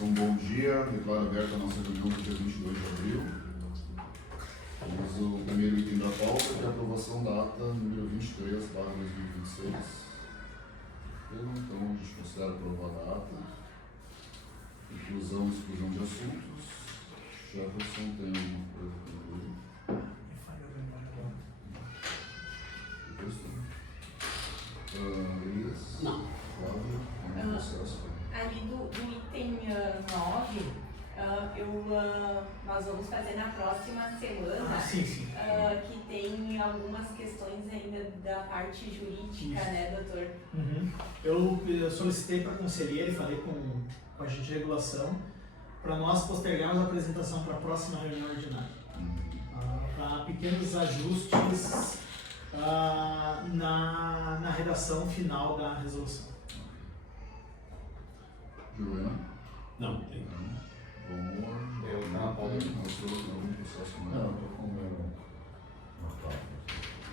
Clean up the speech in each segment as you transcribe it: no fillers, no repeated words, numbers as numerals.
Então, bom dia. Declaro aberta a nossa reunião do dia 22 de abril. Temos o primeiro item da pauta, que é a aprovação da ata número 23/2026. Então, a gente considera aprovada a ata. Inclusão e exclusão de assuntos. Jefferson, tem alguma coisa para incluir? Elias? Não. Flávio? Tem um processo? Ali do item 9, nós vamos fazer na próxima semana, Sim. que tem algumas questões ainda da parte jurídica, Isso. né, doutor? Uhum. Eu solicitei para a conselheira e falei com a agente de regulação para nós postergarmos a apresentação para a próxima reunião ordinária. Para pequenos ajustes na redação final da resolução. Juliana? Não, tem. Vamos. Eu não, pode. Mostrou algum processo? Não, estou com o meu notado.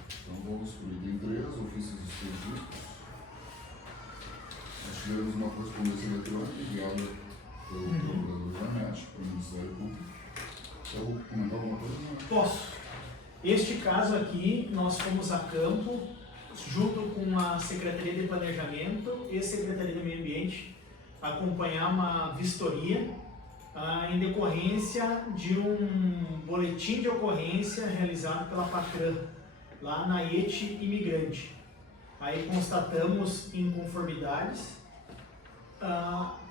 Então vamos para o item 3, ofícios expedidos. Nós tivemos uma correspondência eletrônica enviada pelo procurador Janete para o Ministério Público. Eu vou comentar alguma coisa? Posso. Este caso aqui, nós fomos a campo, junto com a Secretaria de Planejamento e Secretaria de Meio Ambiente, acompanhar uma vistoria em decorrência de um boletim de ocorrência realizado pela PACRAN, lá na ET Imigrante. Aí constatamos inconformidades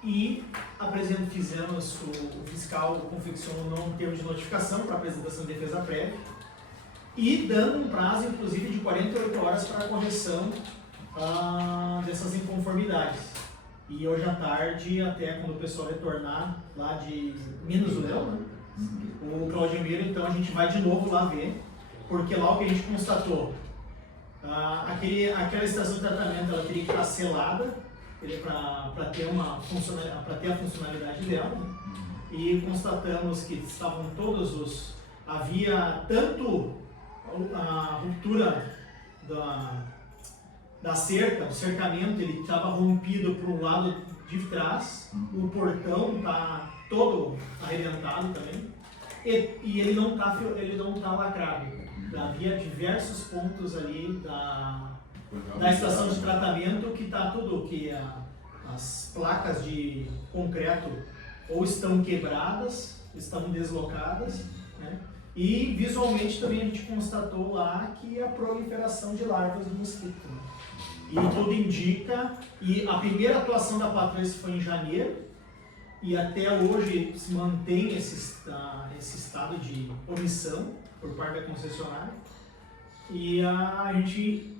e fizemos, o fiscal confeccionou um termo de notificação para apresentação de defesa prévia e dando um prazo, inclusive, de 48 horas para a correção dessas inconformidades. E hoje à tarde, até quando o pessoal retornar lá de Minas do Leão, né? O Claudemiro, então a gente vai de novo lá ver, porque lá o que a gente constatou, aquela estação de tratamento ela teria que estar selada para ter a funcionalidade dela, né? E constatamos que estavam havia tanto a ruptura da cerca, o cercamento, ele estava rompido para o lado de trás, o portão está todo arrebentado também, e ele não tá lacrado. Havia diversos pontos ali da estação de tratamento que está tudo, as placas de concreto ou estão quebradas, estão deslocadas, né? E visualmente também a gente constatou lá que a proliferação de larvas do mosquito, né? E tudo indica, e a primeira atuação da patrulha foi em janeiro, e até hoje se mantém esse estado de omissão por parte da concessionária. E a gente,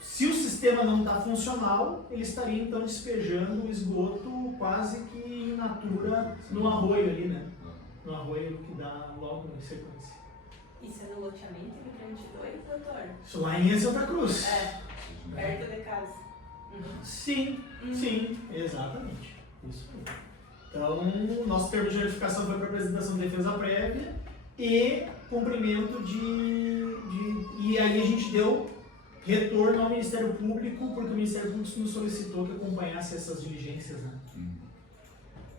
se o sistema não está funcional, ele estaria então despejando o esgoto quase que in natura no arroio ali, né? No arroio que dá logo em sequência. Isso é no loteamento Imigrante 2, doutor? Isso lá em Santa Cruz. Perto de casa. Sim, exatamente. Isso mesmo. Então, nosso termo de notificação foi para apresentação de defesa prévia e cumprimento e aí a gente deu retorno ao Ministério Público, porque o Ministério Público nos solicitou que acompanhasse essas diligências, né?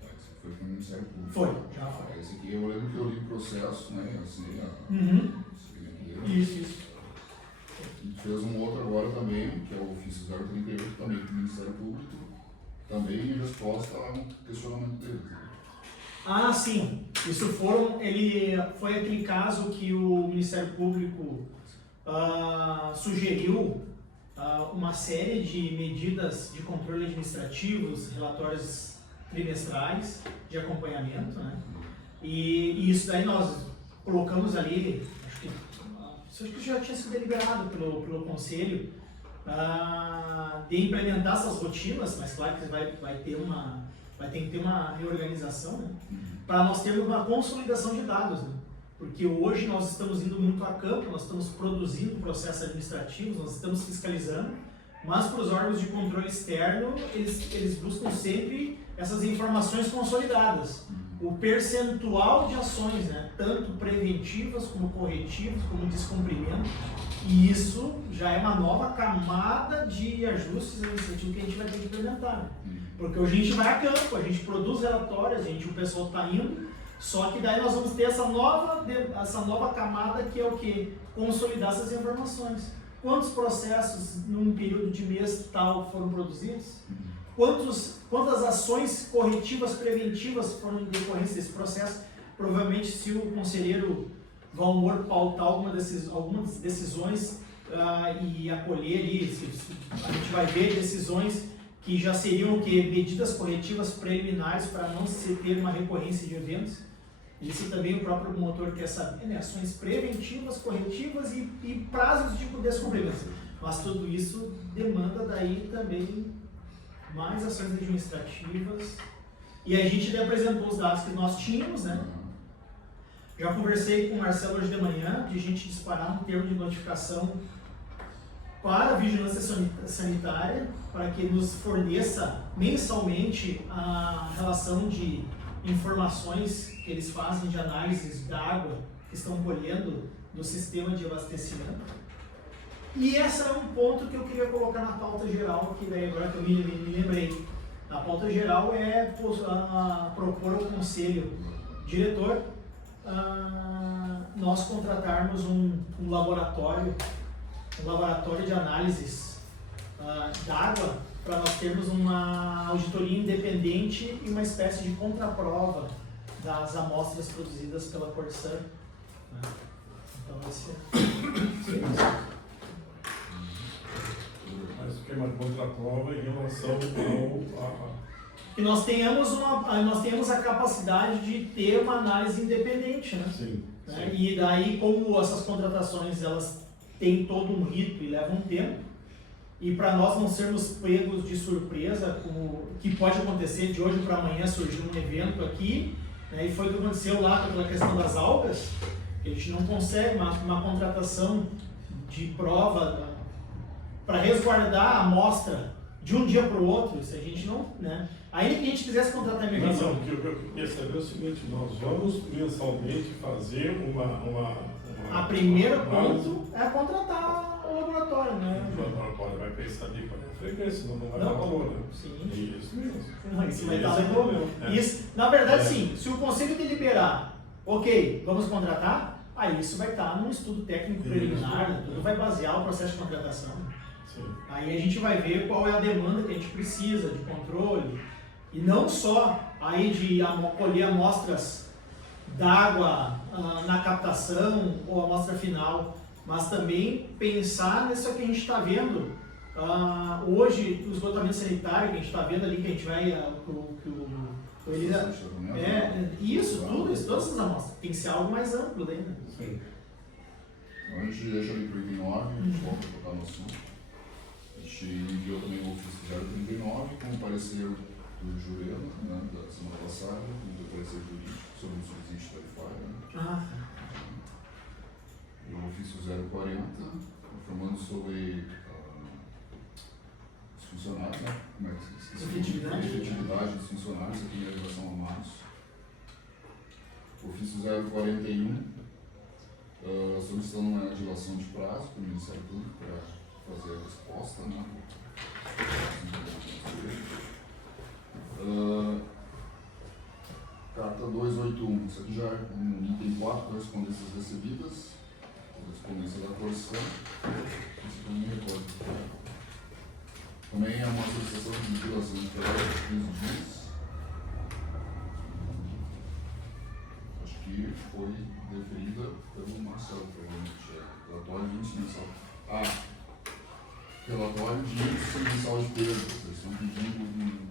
Esse foi para o Ministério Público. Foi, já foi. Esse aqui eu lembro que eu li o processo, né? Assinei Isso. E fez um outro agora também, que é o ofício 038, também do Ministério Público, também em resposta a um questionamento deles. Ah, sim. Isso foi aquele caso que o Ministério Público sugeriu uma série de medidas de controle administrativos, relatórios trimestrais de acompanhamento, né? E isso daí nós colocamos ali, acho que já tinha sido deliberado pelo Conselho, de implementar essas rotinas, mas claro que vai ter que ter uma reorganização, né? Para nós termos uma consolidação de dados, né? Porque hoje nós estamos indo muito a campo, nós estamos produzindo processos administrativos, nós estamos fiscalizando, mas para os órgãos de controle externo, eles buscam sempre essas informações consolidadas. O percentual de ações, né, tanto preventivas como corretivas, como descumprimento, e isso já é uma nova camada de ajustes administrativos que a gente vai ter que implementar. Né? Porque hoje a gente vai a campo, a gente produz relatórios, o pessoal está indo, só que daí nós vamos ter essa nova camada que é o quê? Consolidar essas informações. Quantos processos num período de mês tal foram produzidos? Quantas ações corretivas, preventivas foram em decorrência desse processo? Provavelmente, se o conselheiro Valmor pautar algumas decisões e acolher ali, a gente vai ver decisões que já seriam o quê? Medidas corretivas preliminares para não se ter uma recorrência de eventos. Isso também o próprio promotor quer saber, né? Ações preventivas, corretivas e prazos de descumprimento. Mas tudo isso demanda daí também mais ações administrativas. E a gente apresentou os dados que nós tínhamos, né? Já conversei com o Marcelo hoje de manhã, de a gente disparar um termo de notificação para a vigilância sanitária, para que nos forneça mensalmente a relação de informações que eles fazem de análises da água que estão colhendo no sistema de abastecimento. E esse é um ponto que eu queria colocar na pauta geral, que daí agora que eu me lembrei. A pauta geral é propor ao conselho diretor nós contratarmos um laboratório de análises d'água para nós termos uma auditoria independente e uma espécie de contraprova das amostras produzidas pela Corsan. Então esse Mas o que é uma contraprova em relação ao... que nós tenhamos a capacidade de ter uma análise independente, né? Sim. Né? E daí, como essas contratações elas têm todo um rito e levam um tempo, e para nós não sermos pegos de surpresa, como que pode acontecer de hoje para amanhã surgir um evento aqui, né? E foi o que aconteceu lá com aquela questão das algas, que a gente não consegue uma contratação de prova para resguardar a amostra de um dia para o outro, se a gente não, né? Ainda que a gente quisesse contratar a emergência. Não, o que eu queria saber é o seguinte, nós vamos mensalmente fazer A primeiro ponto é contratar o laboratório, né? O laboratório vai pensar ali para a frequência, senão não vai dar valor, né? Sim. Isso mesmo. Não, isso vai dar valor. Isso, na verdade, sim, se o conselho deliberar, ok, vamos contratar, aí isso vai estar num estudo técnico preliminar, né? Tudo vai basear o processo de contratação. Sim. Aí a gente vai ver qual é a demanda que a gente precisa de controle. E não só aí de colher amostras d'água na captação ou amostra final, mas também pensar nisso que a gente está vendo hoje, o esgotamento sanitário que a gente está vendo ali, que a gente vai todas essas amostras, tem que ser algo mais amplo daí, né? Sim. Então a gente deixa ali para o item 9, a gente volta a tocar no assunto. A gente enviou também o ofício 039 com o parecer do Jurema, né, da semana passada, com o parecer jurídico sobre o subsídio tarifário. Né? E o ofício 040, informando sobre os funcionários, né? Como é que se efetividade dos funcionários aqui em relação a março. O ofício 041, solicitando uma dilação de prazo para o Ministério Público para fazer a resposta, né? Carta 281, isso aqui já é um item 4, correspondências recebidas, correspondência da Corsan, isso que eu não me recordo. Também é uma solicitação de liquidação de prazo de 15 dias. Acho que foi deferida pelo Marcelo, provavelmente, relatório de índice mensal. Relatório de índice mensal de perdas, eles estão pedindo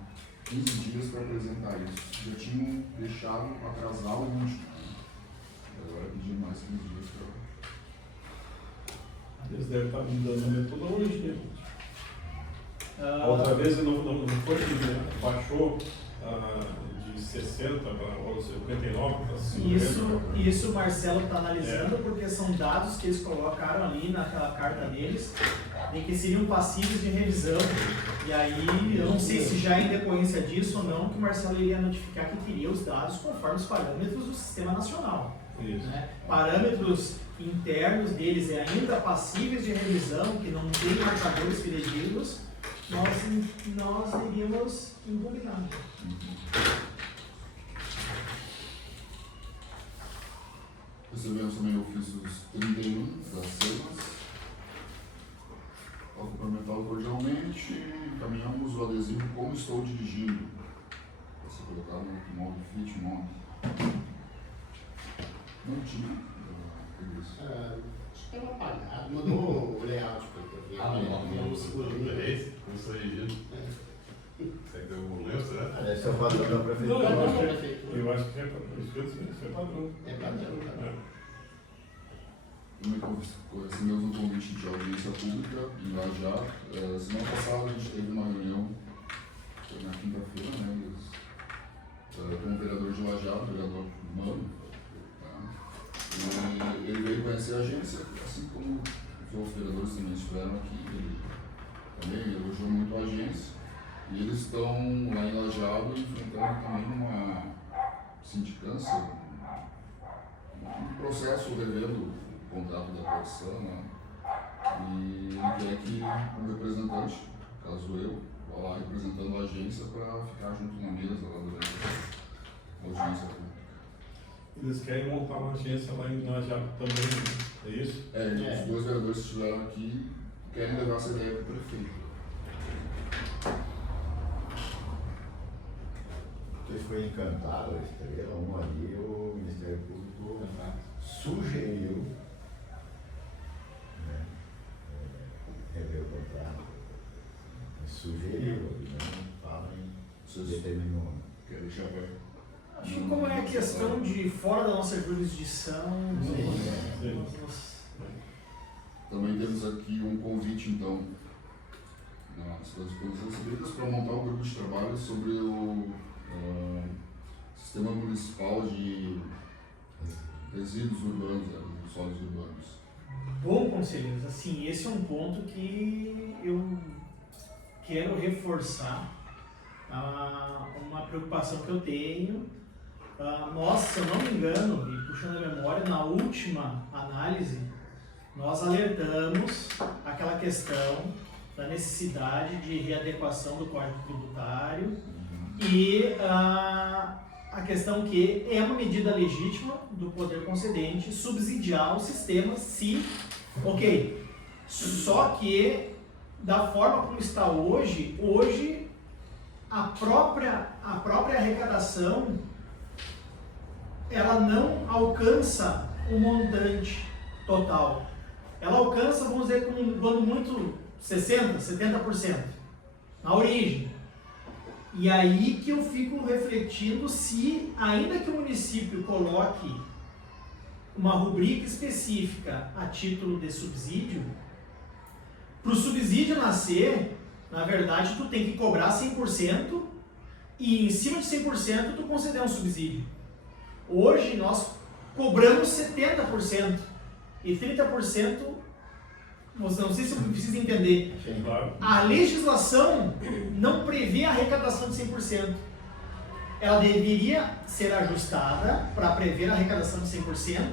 15 dias para apresentar isso. Já tinham deixado atrasar o último, né? Agora pedindo mais 15 dias para... Eles devem estar mudando a metodologia. Outra vez não foi que baixou de 60 para 59 para 50. Isso o Marcelo está analisando porque são dados que eles colocaram ali naquela carta deles, em que seriam passíveis de revisão. E aí, eu não sei se já em decorrência disso ou não, que o Marcelo iria notificar que queria os dados conforme os parâmetros do Sistema Nacional. Isso. Né? Parâmetros internos deles ainda passíveis de revisão, que não tem marcadores fidedignos, nós iríamos impugnar. Recebemos também ofícios 31 das SEMAS. Ao cumprimentá-lo cordialmente, encaminhamos o adesivo Como Estou Dirigindo. Para ser colocado no modo Fit Modo. Não tinha. Acho que estava apagado, mudou o layout porque É esse? Começou dirigindo. Será que deu algum lembro, será? Esse é o padrão da Não, prefeitura. eu acho que é padrão. É padrão. Também recebemos um convite de audiência pública em Lajado. Semana passada a gente teve uma reunião, foi na quinta-feira, né, com o vereador de Lajado, o vereador Mano. Tá? E ele veio conhecer a agência, assim como os outros vereadores também estiveram aqui. Ele também elogiou muito a agência. E eles estão lá em Lajado enfrentando também uma sindicância, um processo revendo o contrato da produção, né? E ele quer que um representante, caso eu, vá lá representando a agência para ficar junto na mesa lá durante a audiência pública. Eles querem montar uma agência lá em Najado também, é isso? Os dois vereadores que estiveram aqui querem levar essa ideia para o prefeito. Vocês foi encantado a estrela, um ali, o Ministério Público sugeriu, né, rever o contrato. Sugeriu, não fala em determinou. Quero já vai. Acho que como é a questão de fora da nossa jurisdição, Também temos aqui um convite, então, nas coisas recebidas para montar um grupo de trabalho sobre o Sistema Municipal de Resíduos Urbanos, resíduos sólidos urbanos. Bom, conselheiros, assim, esse é um ponto que eu quero reforçar uma preocupação que eu tenho. Nós, se eu não me engano, e puxando a memória, na última análise, nós alertamos aquela questão da necessidade de readequação do Código Tributário e a questão que é uma medida legítima do poder concedente subsidiar o sistema se, só que da forma como está hoje a própria arrecadação ela não alcança o montante total. Ela alcança, vamos dizer, quando muito 60%, 70% na origem. E aí que eu fico refletindo se, ainda que o município coloque uma rubrica específica a título de subsídio, para o subsídio nascer, na verdade, tu tem que cobrar 100% e em cima de 100% tu conceder um subsídio. Hoje nós cobramos 70% e 30%, não sei se eu preciso entender. Sim, claro. A legislação não prevê a arrecadação de 100%. Ela deveria ser ajustada para prever a arrecadação de 100%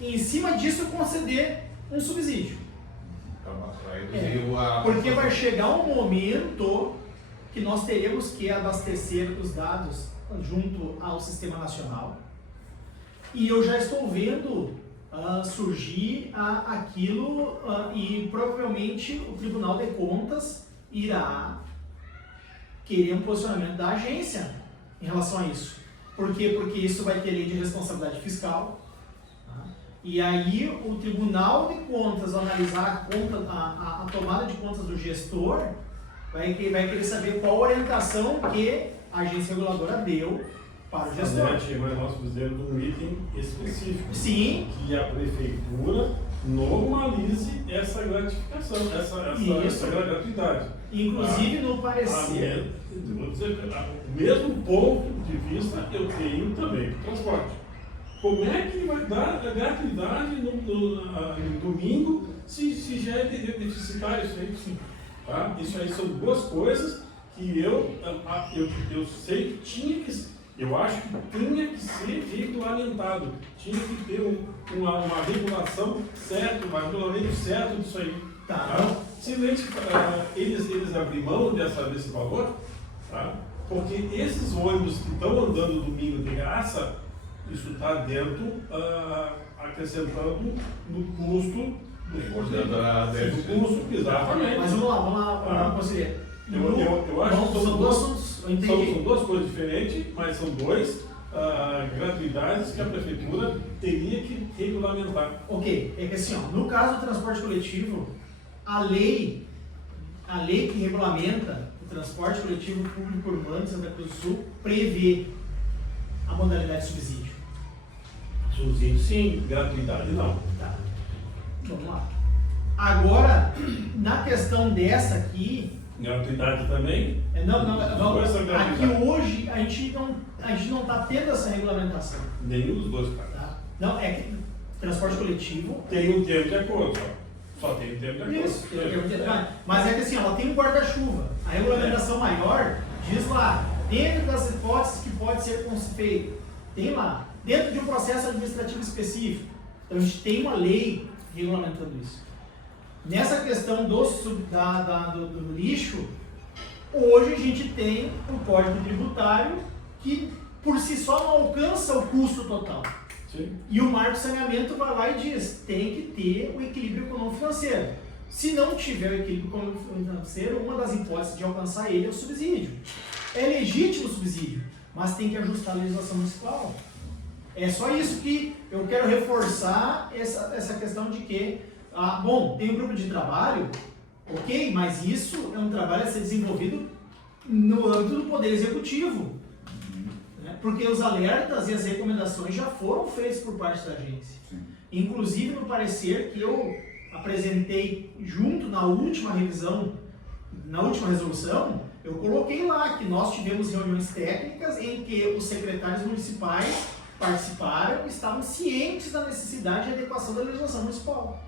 e em cima disso conceder um subsídio. Porque vai chegar um momento que nós teremos que abastecer os dados junto ao Sistema Nacional. E eu já estou vendo surgir aquilo e provavelmente o Tribunal de Contas irá querer um posicionamento da agência em relação a isso. Por quê? Porque isso vai ter lei de responsabilidade fiscal. Tá? E aí o Tribunal de Contas, ao analisar a tomada de contas do gestor, vai querer saber qual orientação que a agência reguladora deu para o gestor. Mas nós fizemos um item específico. Sim. Que a prefeitura normalize essa gratificação, essa gratuidade. Inclusive no parecer. Vou dizer, o mesmo ponto de vista eu tenho também para o transporte. Como é que vai dar a gratuidade no domingo se já é deficitário isso aí? Sim. Tá? Isso aí são duas coisas que eu sei que eu acho que tinha que ser regulamentado, tinha que ter uma regulação certa, um regulamento certo disso aí. Tá? Simplesmente eles abrem mão desse valor, tá? Porque esses ônibus que estão andando domingo de graça, isso está dentro, acrescentando no custo do custo, exatamente. Mas vamos lá, conselheiro. Eu acho que são duas coisas diferentes, mas são duas gratuidades que a prefeitura teria que regulamentar. Ok, é que assim, ó, no caso do transporte coletivo, a lei que regulamenta o transporte coletivo público urbano de Santa Cruz do Sul prevê a modalidade de subsídio. Subsídio sim, gratuidade não. Tá. Vamos lá. Agora, na questão dessa aqui. Gratuidade também? Vamos. Aqui hoje a gente não está tendo essa regulamentação. Nenhum dos dois, cara. Tá? Não, é que transporte coletivo. Tem um termo de acordo, só tem um termo de acordo. Isso, tem um termo de acordo. Mas é que assim, ela tem um guarda-chuva. A regulamentação maior diz lá, dentro das hipóteses que pode ser feito, tem lá, dentro de um processo administrativo específico. Então a gente tem uma lei regulamentando isso. Nessa questão do lixo, hoje a gente tem o Código Tributário que por si só não alcança o custo total. Sim. E o Marco Saneamento vai lá e diz, tem que ter o equilíbrio econômico-financeiro. Se não tiver o equilíbrio econômico-financeiro, uma das hipóteses de alcançar ele é o subsídio. É legítimo o subsídio, mas tem que ajustar a legislação municipal. É só isso que eu quero reforçar, essa questão de que tem um grupo de trabalho, ok, mas isso é um trabalho a ser desenvolvido no âmbito do Poder Executivo. Né? Porque os alertas e as recomendações já foram feitos por parte da agência. Sim. Inclusive no parecer que eu apresentei junto na última revisão, na última resolução, eu coloquei lá que nós tivemos reuniões técnicas em que os secretários municipais participaram e estavam cientes da necessidade de adequação da legislação municipal.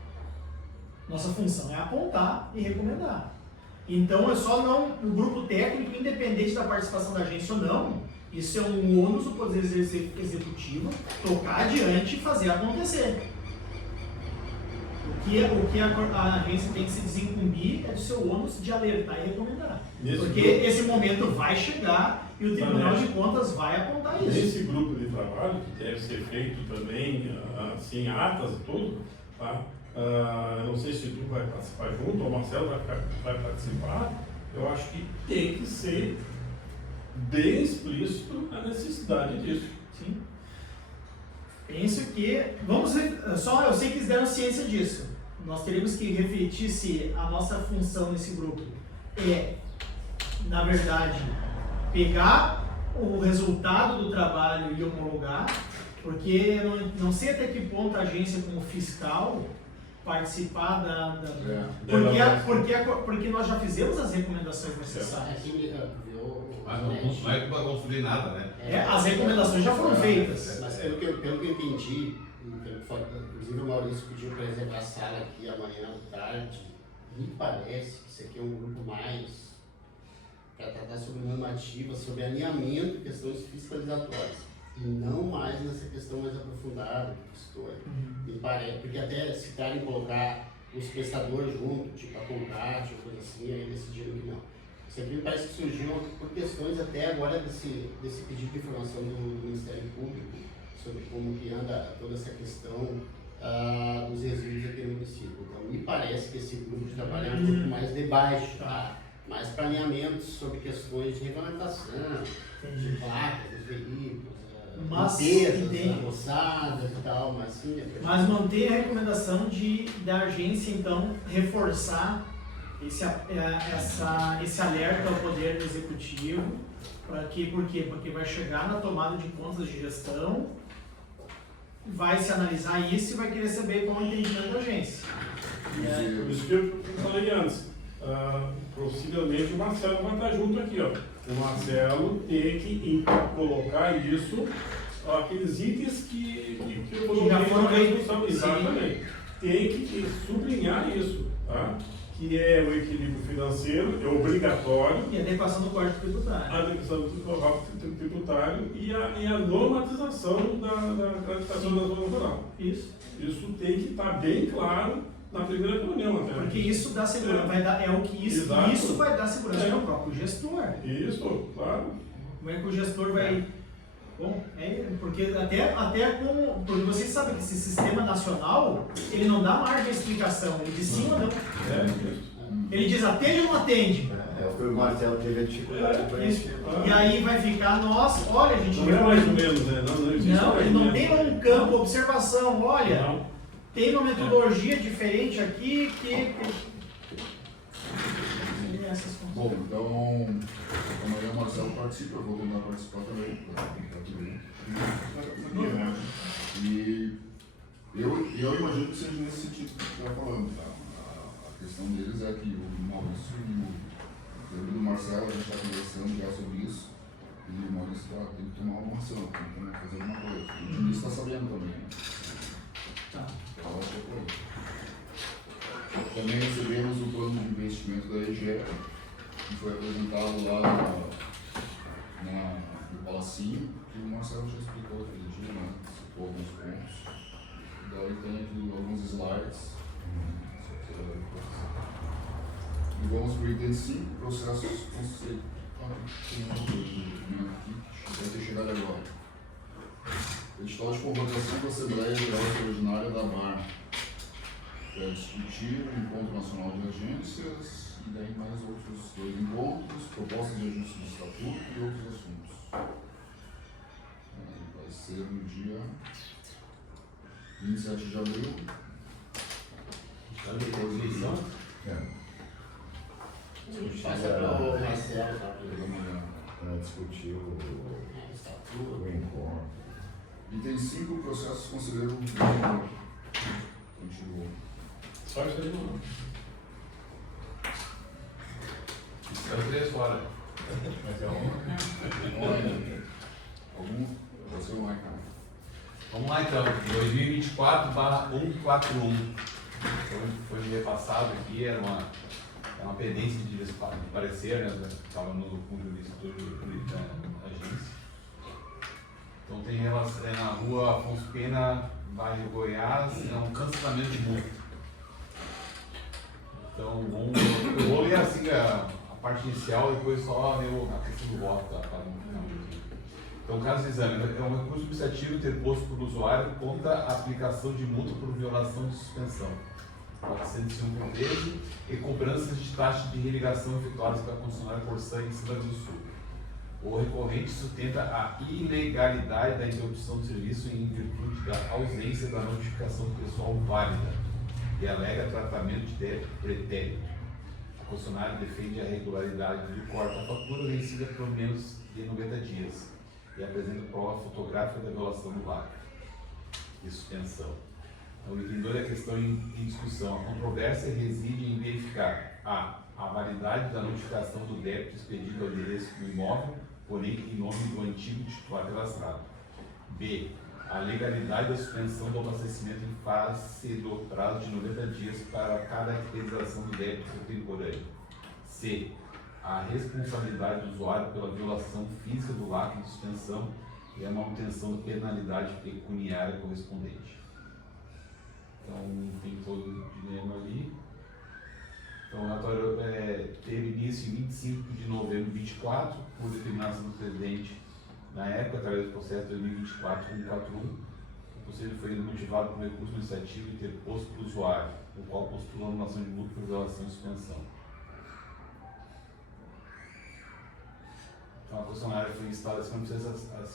Nossa função é apontar e recomendar. Então, o grupo técnico, independente da participação da agência ou não, isso é um ônus do Poder Executivo tocar adiante e fazer acontecer. O que a agência tem que se desincumbir é do seu ônus de alertar e recomendar. Porque esse momento vai chegar e o Tribunal de Contas vai apontar isso. Nesse grupo de trabalho, que deve ser feito também, assim, atas e tudo, tá? Não sei se tu vai participar junto, ou o Marcelo vai participar, eu acho que tem que ser bem explícito a necessidade disso. Sim. Penso que, eu sei que eles deram ciência disso. Nós teremos que refletir se a nossa função nesse grupo é, na verdade, pegar o resultado do trabalho e homologar, porque não sei até que ponto a agência como fiscal participar porque nós já fizemos as recomendações necessárias. Não é que vai construir nada, né? As recomendações já foram feitas. Mas pelo que eu entendi, inclusive o Maurício pediu para reservar a sala aqui amanhã à tarde, me parece que isso aqui é um grupo mais para tratar sobre normativa, sobre alinhamento e questões fiscalizatórias. E não mais nessa questão mais aprofundada que estou. Me parece, porque até se querem colocar os prestadores junto, tipo a Concate ou coisa assim, aí decidiram que não. Isso aqui me parece que surgiu por questões até agora desse pedido de informação do Ministério Público sobre como que anda toda essa questão dos resíduos aqui no município. Então me parece que esse grupo de trabalho é um pouco mais de baixo, tá? Mais planeamentos sobre questões de regulamentação, de placas dos veículos, limpezas, roçadas e tal, mas sim. Mas manter a recomendação da agência, então, reforçar esse alerta ao Poder Executivo, por quê? Porque vai chegar na tomada de contas de gestão vai se analisar isso e vai querer saber qual é o entendimento da agência. Por isso que eu falei antes, possivelmente o Marcelo vai estar junto aqui, ó. O Marcelo tem que colocar isso, aqueles itens que eu coloquei já foram na discussão. feitos. Exatamente. Tem que sublinhar isso, tá? Que é o equilíbrio financeiro, é obrigatório, E adequação do Código Tributário. a adequação do tributário e a normatização da classificação da zona rural. Isso. Isso tem que estar bem claro na primeira reunião até. Porque isso dá segurança, vai dar, é o que isso, Exato. isso vai dar segurança para o próprio gestor. Isso, claro. Como é que o gestor vai. Bom, porque até com. Porque vocês sabem que esse sistema nacional, ele não dá margem de explicação, ele diz sim ou não. Isso. Ele diz atende ou não atende. É o que o Marcelo teve a dificuldade de Isso. preencher. E aí vai ficar nós, olha, a gente Não é mais ou menos, né? Não existe Não, mais ele ou não menos. tem um campo, observação, olha, Não. tem uma metodologia diferente aqui que. Essas coisas. Bom, então, amanhã o Marcelo participa, eu vou tentar participar também, tá tudo bem. E eu imagino que seja nesse sentido que você está falando, tá? A questão deles é que o Maurício e o Marcelo, a gente está conversando já sobre isso, e o Maurício tem que tomar uma ação, tem que fazer alguma coisa. O Diniz está sabendo também, né? Tá. Ela chegou aí. Também recebemos o plano de investimento da EGE, que foi apresentado lá no Palacinho, que o Marcelo já explicou aquele dia, né? Citou alguns pontos. Daí tem aqui alguns slides. E vamos para o item 5, processos conceituais. Tem um outro documento aqui que deve ter chegado agora. Edital de convocação da Assembleia Geral Extraordinária da BAR. Para discutir o Encontro Nacional de Agências e daí mais outros 2 encontros, propostas de ajuste do estatuto e outros assuntos. Vai ser no dia 27 de abril. Passa para o Marcelo, tá? Pela manhã. Para discutir o Estatuto. encontro. Item 5, processos considerados continuou. Só isso aí não. Isso é 3 horas. Mas é um. Algum? Você ou mais, cara? Vamos lá então, 2024/141. Foi me repassado aqui, era uma pendência de parecer, né? Estava no jurista da agência. Então tem relação, é na rua Afonso Pena, bairro Goiás, é um cancelamento de multa. Então eu vou ler assim a parte inicial e depois só ler a questão do voto, tá? Para não ficar muito. Então, caso de exame, é um recurso administrativo interposto por usuário contra a aplicação de multa por violação de suspensão. 401/13 e cobranças de taxa de irrigação efetuadas pela concessionária Corsã em Santa Cruz do Sul. O recorrente sustenta a ilegalidade da interrupção do serviço em virtude da ausência da notificação pessoal válida e alega tratamento de débito pretérito. A concessionária defende a regularidade do corte da fatura vencida por menos de 90 dias e apresenta prova fotográfica da violação do lacre e suspensão. Então, o item 2 é a questão em discussão. A controvérsia reside em verificar a validade da notificação do débito expedido ao endereço do imóvel, porém em nome do antigo titular cadastrado. B. A legalidade da suspensão do abastecimento em face do prazo de 90 dias para caracterização do débito contemporâneo. C. A responsabilidade do usuário pela violação física do lacre de suspensão e a manutenção da penalidade pecuniária correspondente. Então, tem todo o dilema ali. Então, o relatório teve início em 25 de novembro de 2024, por determinação do presidente na época, através do processo 2024-141. O conselho foi motivado por um recurso administrativo interposto pelo usuário, o qual postula a anulação de multa por violação e suspensão. Então, a concessionária foi instada a se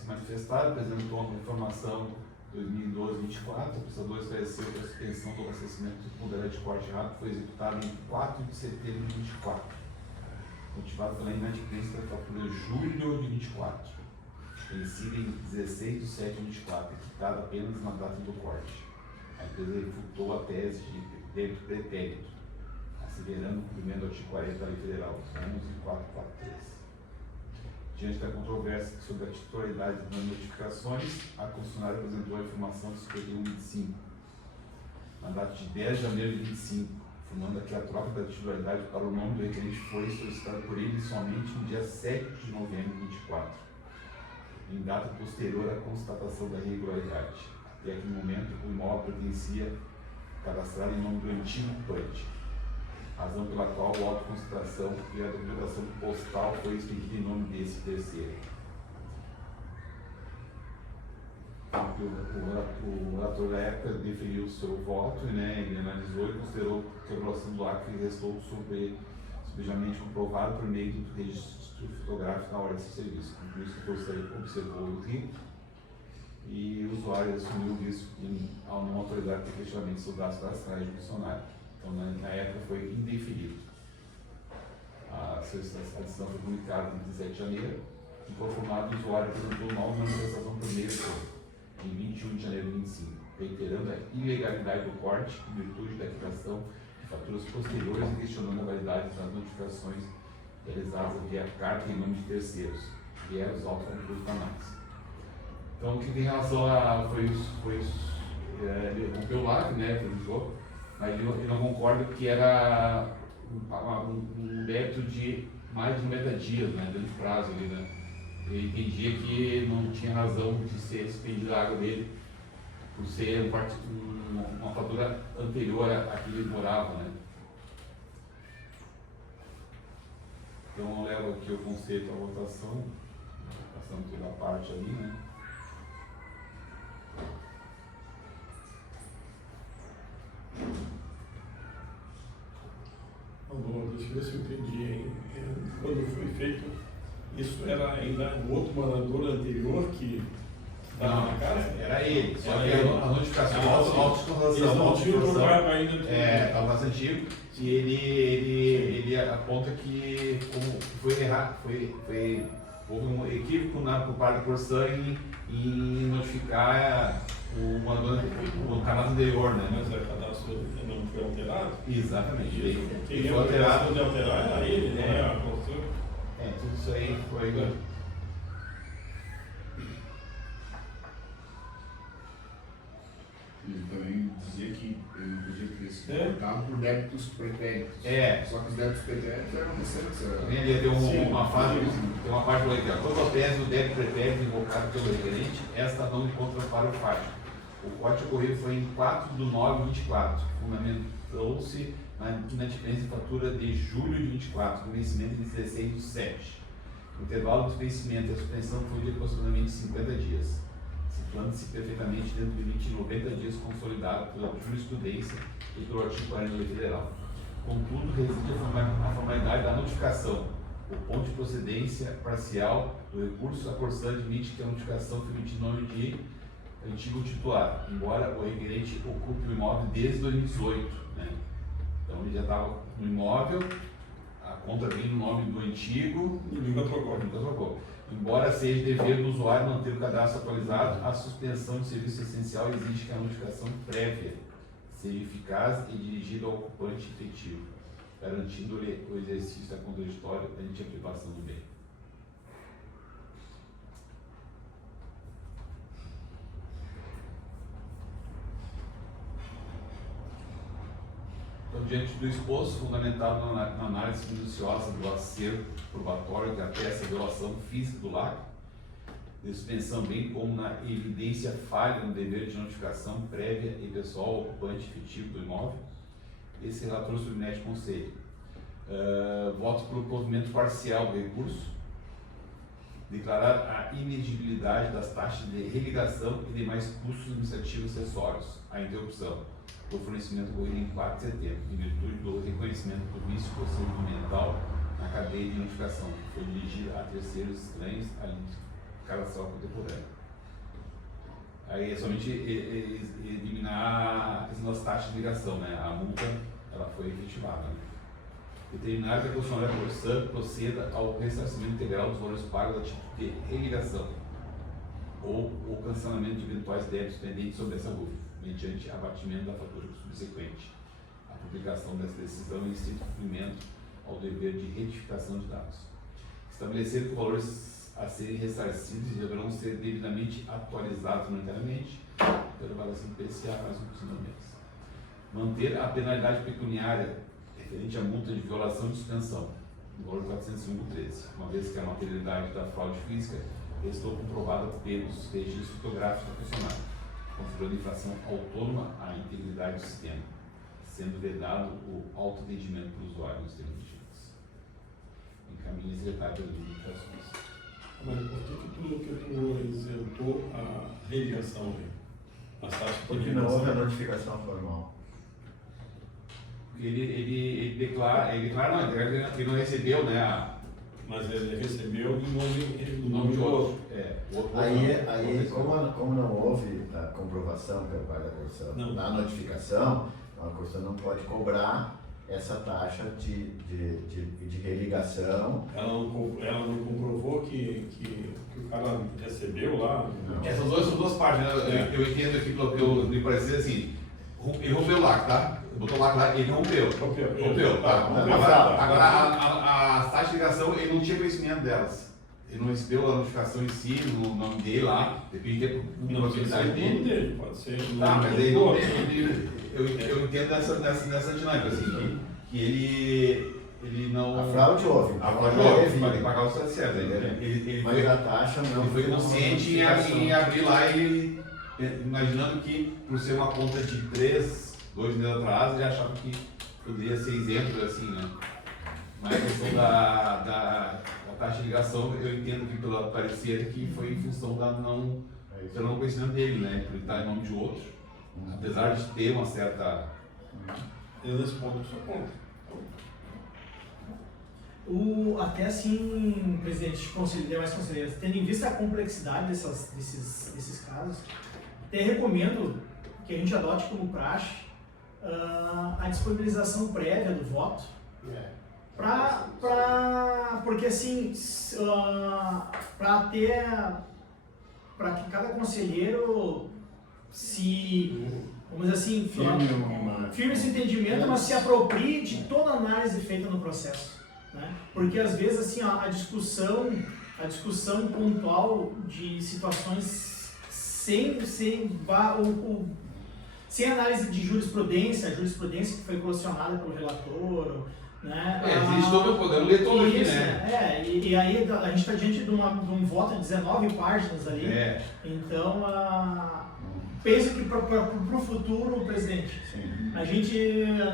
manifestar, apresentou uma informação 2012-24, o prestador esclareceu que a suspensão do abastecimento de modalidade de corte rápido foi executada em 4 de setembro de 24, motivado pela inadimplência da fatura julho de 24. vencida em 16/7/24, quitada apenas na data do corte. A empresa refutou a tese de débito pretérito, asseverando o cumprimento do artigo 40 da Lei Federal 11.443. Diante da controvérsia sobre a titularidade das notificações, a concessionária apresentou a informação de 51/25, na data de 10 de janeiro de 25, informando que a troca da titularidade para o nome do requerente foi solicitada por ele somente no dia 7 de novembro de 24, em data posterior à constatação da irregularidade. Até aquele momento, o imóvel pertencia cadastrado em nome do antigo ocupante, razão pela qual a autoconstatação e a documentação postal foi expedida em nome desse terceiro. O relator da época deferiu o seu voto, né, ele analisou e considerou que a regulação do acre restou subjamente comprovado por meio do registro fotográfico na hora de serviço. Por isso que você observou o risco e o usuário assumiu o risco ao não autorizar que efetivamente os dados cadastrais do funcionário. Então, na época foi indeferido. A decisão foi publicada em 17 de janeiro. Inconformado, o usuário apresentou nova manifestação por meio em 21 de janeiro de 25, reiterando a ilegalidade do corte em virtude da quitação de faturas posteriores e questionando a validade das notificações realizadas via carta em nome de terceiros, via os autos concluídos canais. Então, o que tem em relação a. Ele rompeu lá, né? Revisou, mas ele não concorda que era um débito de mais de 90 dias, né? Dentro do prazo ali, né? Ele entendia que não tinha razão de ser expendida a água dele por ser uma fatura anterior a que ele morava, né? Então eu levo aqui o conceito à votação, passando toda a parte ali, né? Deixa eu ver se eu entendi, hein? Quando foi feito, isso era ainda o outro morador anterior que estava na casa? Era ele, só Era que ele. a notificação, Eles não tinham trocado ainda de estava bastante antigo, e ele aponta que houve um equívoco por parte do Corsan em notificar o cadastro anterior, né? Mas o cadastro não foi alterado? Exatamente. Quem foi alterado. de alterar era ele, né? A construção. Tudo isso aí foi. Ele também dizia que ele não podia ter sido cortado por débitos pretéritos. Só que os débitos pretéritos eram recentes. Ele deu uma parte do legal. Quando a tese do débito pretérito invocado pelo requerente, esta não encontra para o fático. O corte ocorrido foi em 4/9/24. Fundamentou-se na inadimplência de fatura de julho de 24, com vencimento de 16/7. O intervalo de vencimento e a suspensão foi de aproximadamente 50 dias, situando-se perfeitamente dentro do limite de 90 dias consolidado pela jurisprudência e pelo artigo 40 da Lei Federal. Contudo, reside a formalidade da notificação. O ponto de procedência parcial do recurso, a Corsan admite que a notificação foi emitida em nome de antigo titular, embora o requerente ocupe o imóvel desde 2018. Né? Então ele já estava no imóvel, a conta vem no nome do antigo E nunca trocou. Embora seja dever do usuário manter o cadastro atualizado, a suspensão de serviço essencial exige que a notificação prévia seja eficaz e dirigida ao ocupante efetivo, garantindo-lhe o exercício da contraditória ante a privação do bem. Então, diante do exposto, fundamentado na análise minuciosa do acerto probatório que atesta a violação física do lacre, de suspensão, bem como na evidência falha no dever de notificação prévia e pessoal ao ocupante efetivo do imóvel, esse relator submete ao conselho. Voto pelo provimento parcial do recurso, declarar a inexigibilidade das taxas de religação e demais custos administrativos acessórios, a interrupção do fornecimento ocorrido em 4 de setembro, em virtude do reconhecimento do vício procedimental na cadeia de notificação, que foi dirigida a terceiros estranhos à cadastral contemporânea. Aí é somente eliminar a questão das taxas de ligação, né? A multa ela foi efetivada. Né? Determinar que a concessionária Corsan proceda ao ressarcimento integral dos valores pagos a título de religação, ou o cancelamento de eventuais débitos pendentes sobre essa RUF, mediante abatimento da fatura subsequente, a publicação dessa decisão em estrito cumprimento ao dever de retificação de dados. Estabelecer que valores a serem ressarcidos deverão ser devidamente atualizados monetariamente pela avaliação do PCA mais um por mês. Manter a penalidade pecuniária referente à multa de violação de suspensão, no valor de 405,13, uma vez que a materialidade da fraude física restou comprovada pelos registros fotográficos do funcionário, considerando infração autônoma à integridade do sistema, sendo vedado o autoatendimento do usuário nos termos vigentes. Encaminha a secretária das Administrações. Mas por que tu isentou a religação aí? As taxas de Porque não houve a notificação formal. Ele declara não, ele não recebeu, né, Mas ele recebeu do o nome de outro. Aí como não houve a comprovação pelo pai da Constituição Não. na notificação, a Constituição não pode cobrar essa taxa de religação. Ela não comprovou que o cara recebeu lá? Não. Essas são duas partes, né? Eu entendo aqui pelo que eu me parecer assim, ele rompeu o lacre, tá? Botou o lacre lá, ele rompeu, tá? Agora a taxa de ligação, ele não tinha conhecimento delas. Ele não recebeu a notificação em si, no nome dele lá, depende da possibilidade dele. Pode ser. Tá, mas aí não tem, eu entendo nessa dinâmica, assim, que ele não... A fraude houve. A fraude houve, vai pagar o certo. Mas a taxa não. Ele foi inocente em abrir lá e imaginando que por ser uma conta de 2 meses atrás, ele achava que poderia ser isento, assim, né? Mas a questão da taxa de ligação, eu entendo que pelo parecer que foi em função pelo não conhecimento dele, né? Por ele estar em nome de outro, apesar de ter uma certa... Eu respondo a sua conta. Até assim, presidente, demais conselheiros, tendo em vista a complexidade desses casos, até recomendo que a gente adote como praxe a disponibilização prévia do voto, porque assim, para que cada conselheiro vamos dizer assim, firme esse entendimento, mas se aproprie de toda a análise feita no processo, né? Porque às vezes assim, a discussão pontual de situações sem análise de jurisprudência, a jurisprudência que foi colecionada pelo relator, né? existe todo o poder, ler todo aqui, isso, né? E aí a gente está diante de um voto de 19 páginas ali, então penso que para o futuro, presidente,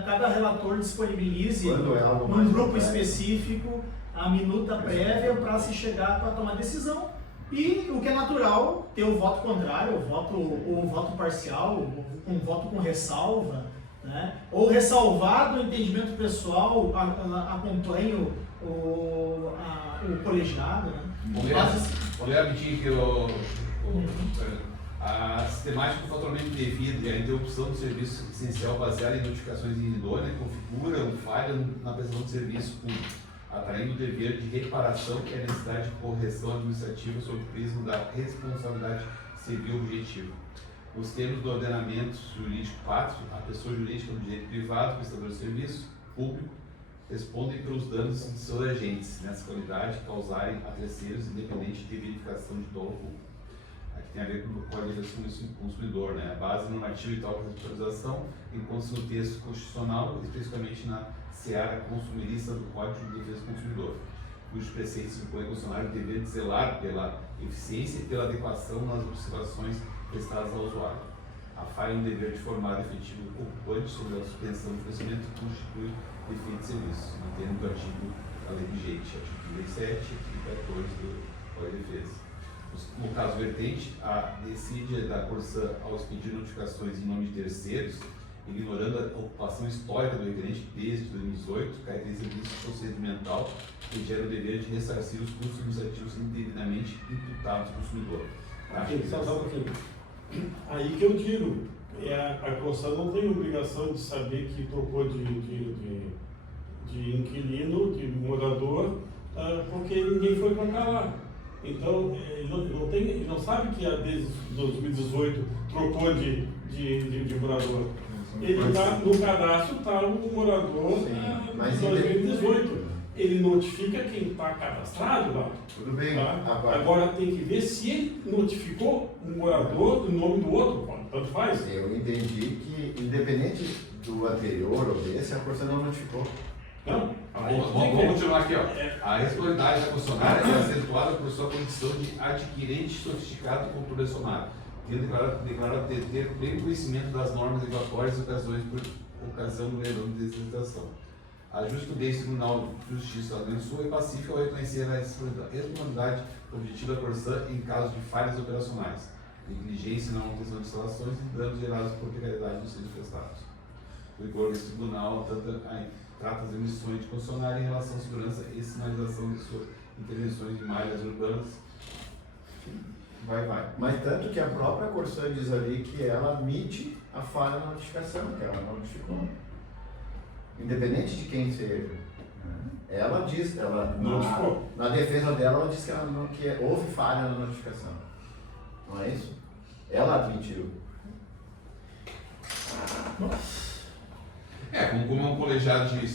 cada relator disponibilize num grupo específico a minuta prévia para se chegar para tomar decisão. E o que é natural, ter o voto contrário, o voto parcial, um voto com ressalva, né? Ou ressalvado o entendimento pessoal, acompanhe o colegiado, né? Vou ler rapidinho que a sistemática do faturamento devido e a interrupção do serviço essencial baseada em notificações idôneas configura uma falha na prestação de serviço público, atraindo o dever de reparação e a necessidade de correção administrativa sob o prisma da responsabilidade civil objetiva. Os termos do ordenamento jurídico pátrio, a pessoa jurídica do direito privado, prestador de serviço público, respondem pelos danos de seus agentes, nessa qualidade, causarem a terceiros, independente de verificação de dolo público. Aqui tem a ver com o Código de Defesa do Consumidor, né? A base normativa e tal para a autorização encontra-se no texto constitucional, especificamente na seara consumerista do Código de Defesa do Consumidor, cujos preceitos impõem ao funcionário o dever de zelar pela eficiência e pela adequação nas observações prestadas ao usuário. A falha no dever de formar efetivo ocupante sobre a suspensão do procedimento constitui defeito de serviço, mantendo o artigo da lei vigente, artigo 37 e 14 do Código de Defesa. No caso vertente, a decide da Corsã ao expedir notificações em nome de terceiros, ignorando a ocupação histórica do requerente desde 2018, caracteriza o vício procedimental que gera o dever de ressarcir os custos administrativos indevidamente imputados ao consumidor. Aí que eu digo, a Corsã não tem obrigação de saber que trocou de inquilino, de morador, porque ninguém foi para cá lá. Então, ele não sabe que desde 2018 trocou de morador. Ele está no cadastro, está um morador mas de 2018. Ele notifica quem está cadastrado lá. Tudo bem. Tá? Agora tem que ver se ele notificou um morador do nome do outro, tanto faz. Eu entendi que, independente do anterior ou desse, a Corsa não notificou. Não? Vamos continuar aqui, ó. A responsabilidade da concessionária é acentuada por sua condição de adquirente sofisticado e compulsionário, tendo declarado ter pleno conhecimento das normas regulatórias e ocasiões por ocasião do leilão de licitação. A jurisprudência do Tribunal de Justiça do Rio Grande do Sul é pacífica ao reconhecer a responsabilidade objetiva da Corsã em caso de falhas operacionais, negligência na manutenção de instalações e danos gerados por precariedade dos serviços prestados. O rigor desse tribunal trata as emissões de concessionária em relação à segurança e sinalização de suas intervenções de malhas urbanas. Vai. Mas tanto que a própria Corsa diz ali que ela admite a falha na notificação, que ela não notificou. Independente de quem seja. Ela diz, na defesa dela, ela diz que houve falha na notificação. Não é isso? Ela admitiu. Como é um colegiado de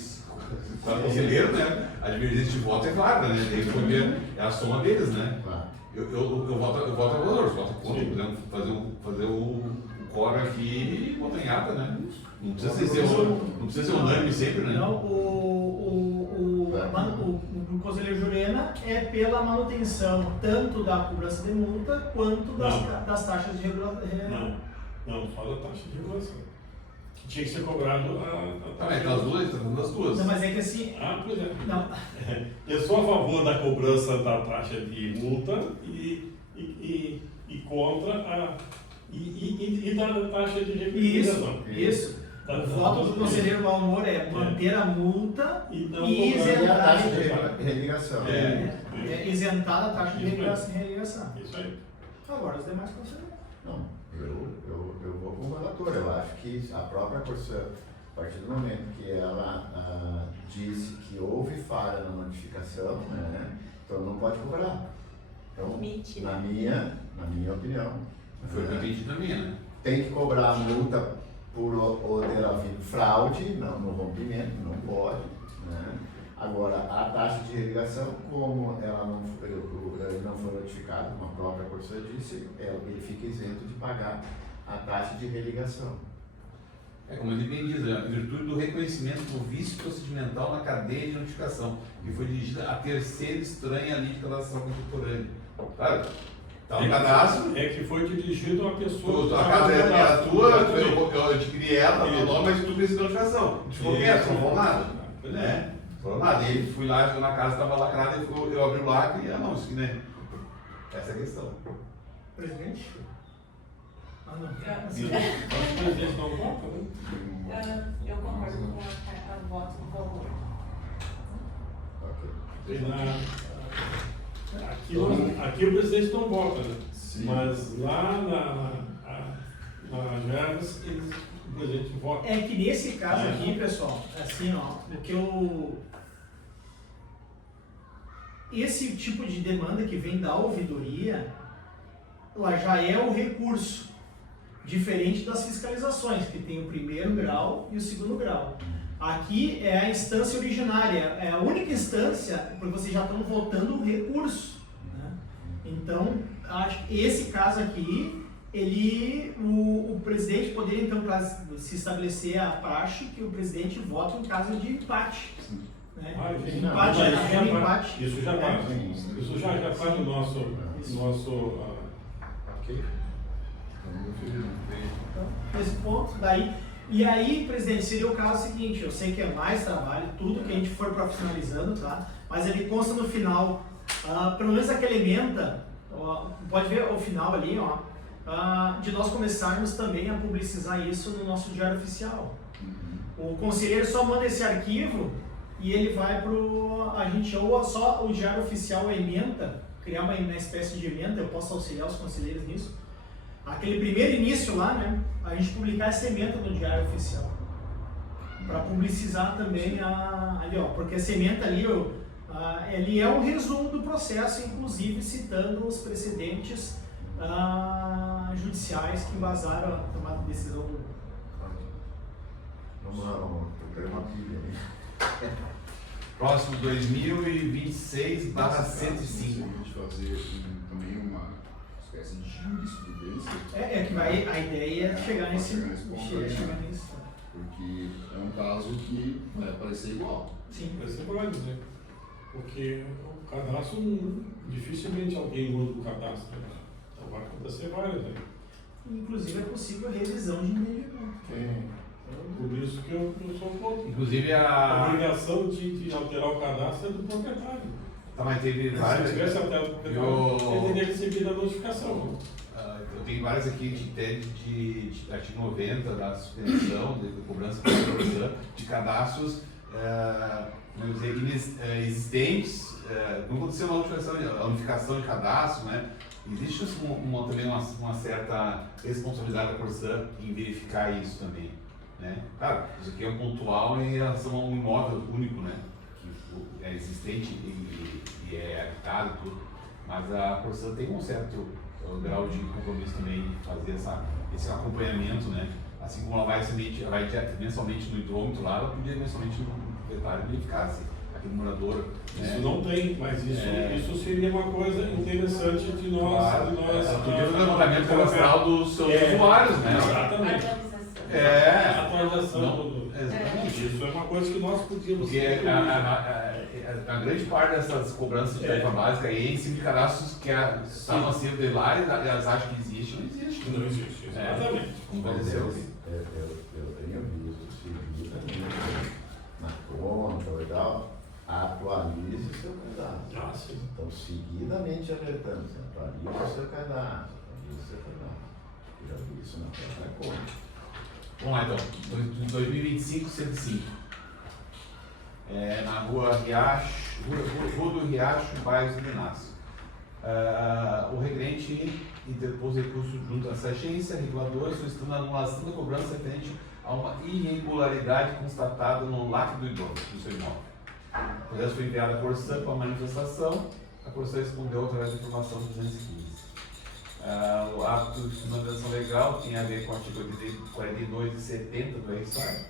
brasileiro, né? A divergência de voto é clara, né? Daí foi ver, é a soma deles, né? Claro. Eu voto a favor, eu voto contra, podemos fazer o coro aqui e botar em ata, né? Não precisa ser unânime sempre, né? Não, o Conselheiro Jurena é pela manutenção tanto da cobrança de multa quanto das taxas de regulação. Não, só da taxa de regulação. Que tinha que ser cobrado a Tá das duas. Não, mas é que assim. Pois é. Não. Eu sou a favor da cobrança da taxa de multa e contra da taxa de regulação. Isso. O voto do conselheiro Valmor é manter a multa e a taxa de isentar religação. isentar a taxa de religação. Isso aí. Agora os demais conselheiros. Não, eu vou com o relator. Eu acho que a própria Corsa, a partir do momento que ela disse que houve falha na notificação, né, então não pode cobrar. Então, na minha opinião, Foi o que eu entendi também, né? tem que cobrar a multa por ter havido fraude no rompimento, não pode. Né? Agora, a taxa de religação, como ela não foi notificada, como a própria Corsa disse, ele fica isento de pagar a taxa de religação. Como ele bem diz, em virtude do reconhecimento do vício procedimental na cadeia de notificação, que foi dirigida a terceiro estranha lei de cadastração contemporânea. Claro, tá no cadastro. É que foi dirigido a uma pessoa. A casa era tua, eu adquiri ela, meu nome, mas tu fez notificação. Desconfiança, não falou nada. Né? Falou nada. E ele fui lá, chegou na casa, estava lacrada, eu abri o lacre e não, isso que né? Essa é a questão. Presidente? Não. Os presidentes não votam, né? Eu concordo com a voto do Valmor. Aqui o presidente não vota, né? Sim. Mas lá na Jarbas, o presidente vota. É que nesse caso aqui, pessoal, assim, ó, esse tipo de demanda que vem da ouvidoria, ela já é o recurso, diferente das fiscalizações, que tem o primeiro grau e o segundo grau. Aqui é a instância originária, é a única instância, porque vocês já estão votando o recurso. Né? Então, acho que esse caso aqui, o presidente poderia então se estabelecer a praxe que o presidente vota em caso de empate. Né? Empate. Isso já está no nosso Então, nesse ponto, e aí, presidente, seria o caso seguinte, eu sei que é mais trabalho, tudo que a gente for profissionalizando, tá? Mas ele consta no final, pelo menos aquela emenda, pode ver o final ali, ó, de nós começarmos também a publicizar isso no nosso diário oficial. O conselheiro só manda esse arquivo e ele vai a gente ou só o diário oficial emenda, criar uma espécie de emenda, eu posso auxiliar os conselheiros nisso. Aquele primeiro início lá, né, a gente publicar essa emenda no diário oficial. Para publicizar também ali, ó, porque essa emenda ali, Ele é um resumo do processo, inclusive citando os precedentes judiciais que embasaram a tomada de decisão do. Vamos lá, vamos uma pilha aí. Próximo 2026/105. Fazer também uma espécie de jurisprudência. A ideia é chegar nesse ponto, chegar nisso. Porque é um caso que vai parecer igual. Sim. Vai ser válido, né? Porque o cadastro, dificilmente alguém muda o cadastro. Né? Então vai acontecer válido. Né? Inclusive é possível a revisão de empreendimento. Por isso que eu sou contra. Inclusive A obrigação de alterar o cadastro é do proprietário. Tá, mas teve Se várias. tivesse alterado o proprietário, ele teria recebido a notificação. Eu tenho várias aqui de artigo 90 da suspensão, de cobrança pela Corsã, de cadastros vamos dizer, existentes. Não aconteceu a unificação de cadastros, né? Existe também uma certa responsabilidade da Corsã em verificar isso também. Né? Claro, isso aqui é um pontual em relação a um imóvel único, né? Que é existente e é habitado e tudo, mas a Corsã tem um certo grau de compromisso também de fazer esse acompanhamento, né? Assim como ela vai mensalmente no hidrômetro lá, ela podia mensalmente no proprietário verificar se aquele morador. Isso né? não tem, mas isso seria uma coisa interessante de nós. Claro, de nós podia fazer o levantamento cadastral dos seus usuários, né? Exatamente. Atualização. Exatamente. Isso é uma coisa que nós podíamos Porque ter. a grande parte dessas cobranças de tarifa básica aí é em cima de cadastros que estavam acima de lá e elas acham que existe, não existe. Não existe, exatamente. Aconteceu. Eu tenho visto seguida na conta e tal, atualize o seu cadastro. Ah, sim. Então, seguidamente alertando, atualize o seu cadastro, atualize o seu cadastro. Eu já vi isso na própria conta. Vamos lá então, 2025/105. Na rua do Riacho, bairro do Inácio. O requerente interpôs recurso junto a essa agência reguladora solicitando a anulação da cobrança referente a uma irregularidade constatada no LAC do hidrômetro do seu imóvel. O processo foi enviado à Corsã com a manifestação, a Corsã respondeu através da informação 215. O ato de manutenção legal tem a ver com o artigo 42 e 70 do RSAI,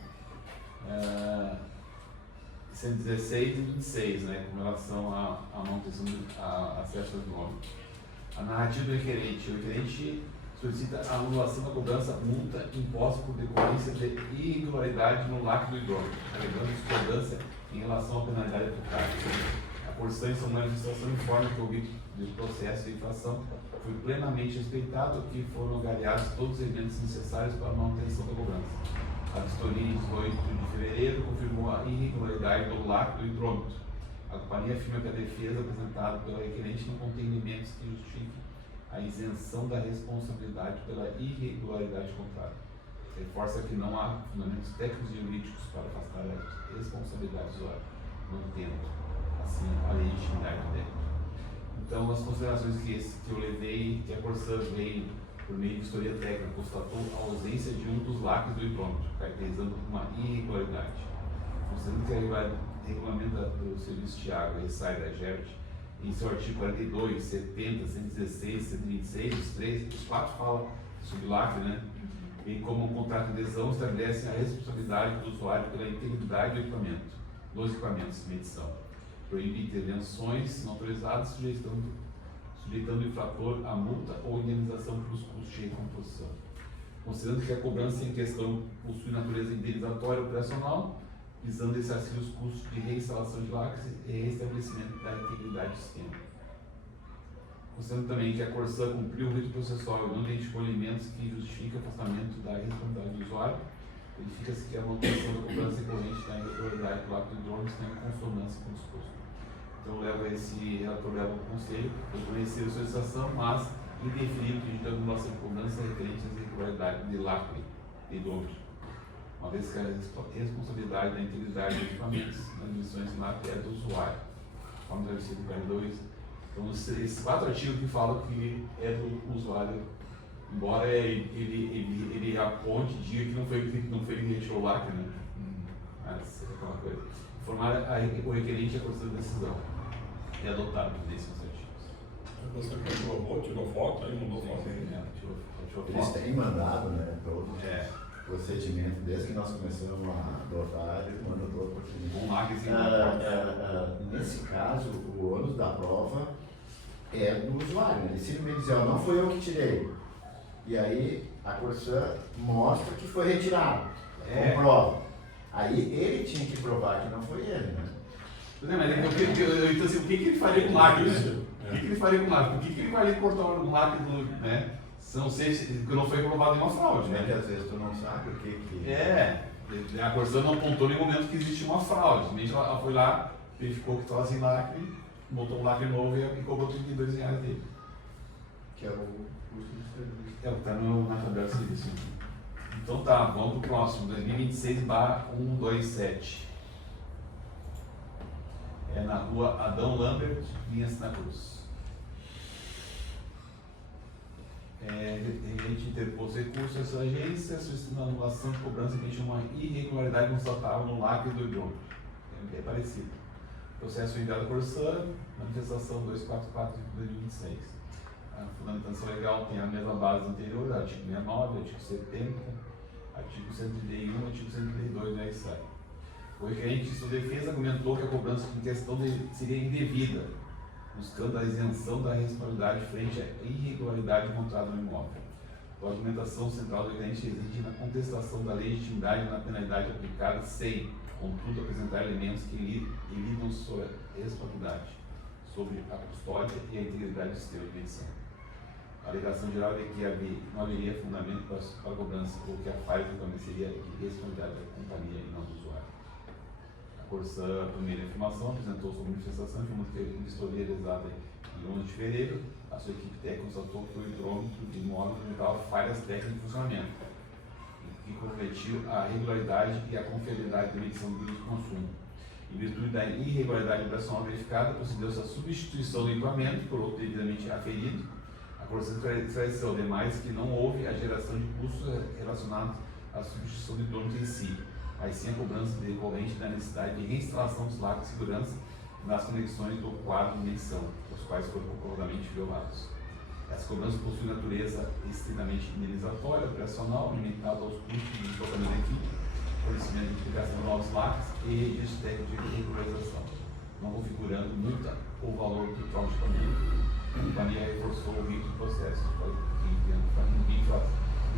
116 e 26, né, com relação à manutenção do acesso ao hidrômetro. A narrativa do requerente. O requerente solicita a anulação da cobrança multa imposta por decorrência de irregularidade no LAC do hidrômetro, alegando discordância em relação à penalidade aplicada. A Corsã, em sua manifestação, informa que o objeto do processo de infração foi plenamente respeitado e foram avaliados todos os elementos necessários para a manutenção da cobrança. A vistoria, em 18 de fevereiro, confirmou a irregularidade do LAC do hidrômetro. A companhia afirma que a defesa apresentada pelo requerente não contém elementos que justifiquem a isenção da responsabilidade pela irregularidade contrária. Reforça que não há fundamentos técnicos e jurídicos para afastar a responsabilidade do usuário, mantendo, assim, a legitimidade do débito. Então, as considerações que eu levei, que a Corsã veio por meio de vistoria técnica, constatou a ausência de um dos LACs do hidrômetro, caracterizando uma irregularidade. Considerando que a regulamento do serviço de água e sai da GERT, em seu artigo 42, 70, 116, 126, os quatro falam sobre LAC, né? E como o contrato de adesão estabelece a responsabilidade do usuário pela integridade do equipamento, dos equipamentos de medição. Proíbe intervenções não autorizadas, sujeitando o infrator a multa ou indenização pelos custos de recomposição. Considerando que a cobrança em questão possui natureza indenizatória operacional, visando ressarcir os custos de reinstalação de LACs e restabelecimento da integridade do sistema. Considerando também que a Corsã cumpriu o rito processual e não identificou elementos que justificam o afastamento da responsabilidade do usuário, verifica-se que a manutenção da cobrança recorrente da irregularidade do LAC do hidrômetro está em consonância com o disposto. Então, esse relator leva ao conselho a reconhecer a solicitação, mas indeferir o pedido de anulação de cobrança referente às irregularidades de LAC de hidrômetro, uma vez que a responsabilidade da integridade dos equipamentos nas emissões de LAC é do usuário, conforme o artigo 42. Então, esses quatro artigos que falam que é do usuário, embora ele aponte e diga que não foi ele que deixou o LAC, né? Mas é aquela coisa. informar o requerente a cursão da decisão e adotar providências certinhas. Você tirou foto, aí mandou foto. Tirou Eles foto. têm mandado, né, todo É. o procedimento, desde que nós começamos a adotar, eles mandam todo o procedimento. Vamos lá que assim. Nesse caso, o ônus da prova é do usuário, né? Ele simplesmente diz, ó, não fui eu que tirei. E aí a Corsã mostra que foi retirado, comprova. Aí ele tinha que provar que não foi ele, né? Não, mas então, assim, o que ele faria com o lacre, né? O que ele faria com o lacre? Por que ele vai ali cortar o lacre do, né? Se não sei se não foi provado nenhuma fraude, Como é que né? às vezes tu não sabe o que... A Corsã não apontou em nenhum momento que existia uma fraude. Simplesmente ela foi lá, verificou que estava sem lacre, botou um lacre novo e cobrou R$32 dele. Que é o custo do serviço. É o que está na tabela de serviço. Então tá, vamos pro próximo, 2026/127. É na rua Adão Lambert, linha Santa Cruz. Requerente interpôs recurso a essa agência, solicitando a anulação de cobrança que tinha uma irregularidade constatável no lacre do hidrômetro. É parecido. Processo enviado à Corsã, manifestação 244 de 2026. A fundamentação legal tem a mesma base anterior, artigo 69, artigo 70, artigo 131, artigo 132 da ESAI. O requerente de sua defesa argumentou que a cobrança em questão seria indevida, buscando a isenção da responsabilidade frente à irregularidade encontrada no imóvel. A argumentação central do requerente reside na contestação da legitimidade na penalidade aplicada sem, contudo, apresentar elementos que elidam sua responsabilidade sobre a custódia e a integridade do sistema de medição. A alegação geral é que não haveria fundamento para a cobrança ou que a falha seria de responsabilidade da companhia e não do usuário. A Corsã, a primeira informação, apresentou sua manifestação, informando que a vistoria realizada em 11 de fevereiro, a sua equipe técnica constatou que o hidrômetro de imóvel apresentava falhas técnicas de funcionamento, que comprometiu a regularidade e a confiabilidade da medição do nível de consumo. Em virtude da irregularidade operacional verificada, procedeu-se a substituição do equipamento por outro devidamente aferido. A Corsã esclareceu, demais, que não houve a geração de custos relacionados à substituição do hidrômetro em si, mas sim a cobrança decorrente da necessidade de reinstalação dos lacres de segurança nas conexões do quadro de medição, os quais foram comprovadamente violados. Essa cobrança possui natureza estritamente indenizatória, operacional, limitada aos custos de deslocamento da equipe, fornecimento de aplicação de novos lacres e registro técnico de regularização, não configurando multa ou valor do troco de equipamento. A companhia reforçou o rito do processo de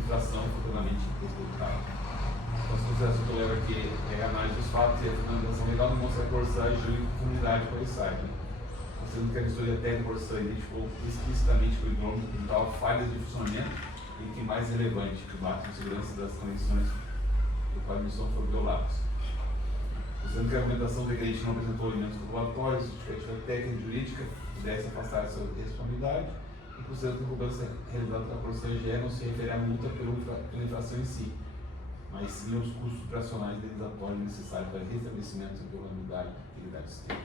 infração futuramente executada. As considerações que eu levo aqui é a análise dos fatos e a fundamentação legal demonstra a Corsã agiu em conformidade com a ESAI. Sendo que a vistoria técnica Corsã identificou explicitamente que o hidrômetro apresentava falhas de funcionamento e, que mais relevante, que o marco de segurança das conexões do qual a emissão foram violados. Sendo que a argumentação do requerente não apresentou elementos probatórios, justificativa técnica e jurídica pudesse afastar a sua responsabilidade, e considerando que a cobrança realizada pela Corsã GE não se refere à multa pela infração em si, mas sim aos custos operacionais indenizatórios necessários para restabelecimento da regularidade e integridade do sistema.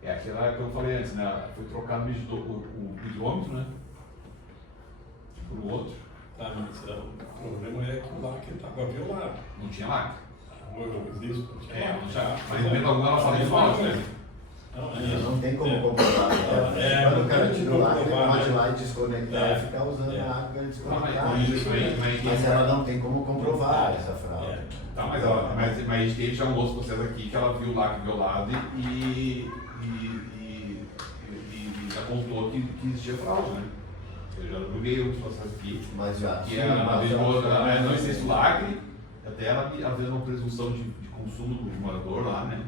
É aquela que eu falei antes, né? Foi trocado o hidrômetro, né? Por outro. Tá, mas o problema é que o lacre estava violado. Não tinha lacre. Não existe, não tinha lacre. Não tinha. Mas no momento algum ela fala de fraude, né? Não tem como comprovar. Quando o cara tirou lá, ele pode ir lá e desconectar e ficar usando a água para desconectar. Mas ela não tem como comprovar essa fraude. Tá, mas a gente teve já um outro processo aqui que ela viu o lacre violado e apontou que existia fraude, né? Eu já julguei outros processos aqui. Mas já. Que ela não existe o lacre, até ela fez uma presunção de consumo do morador lá, né?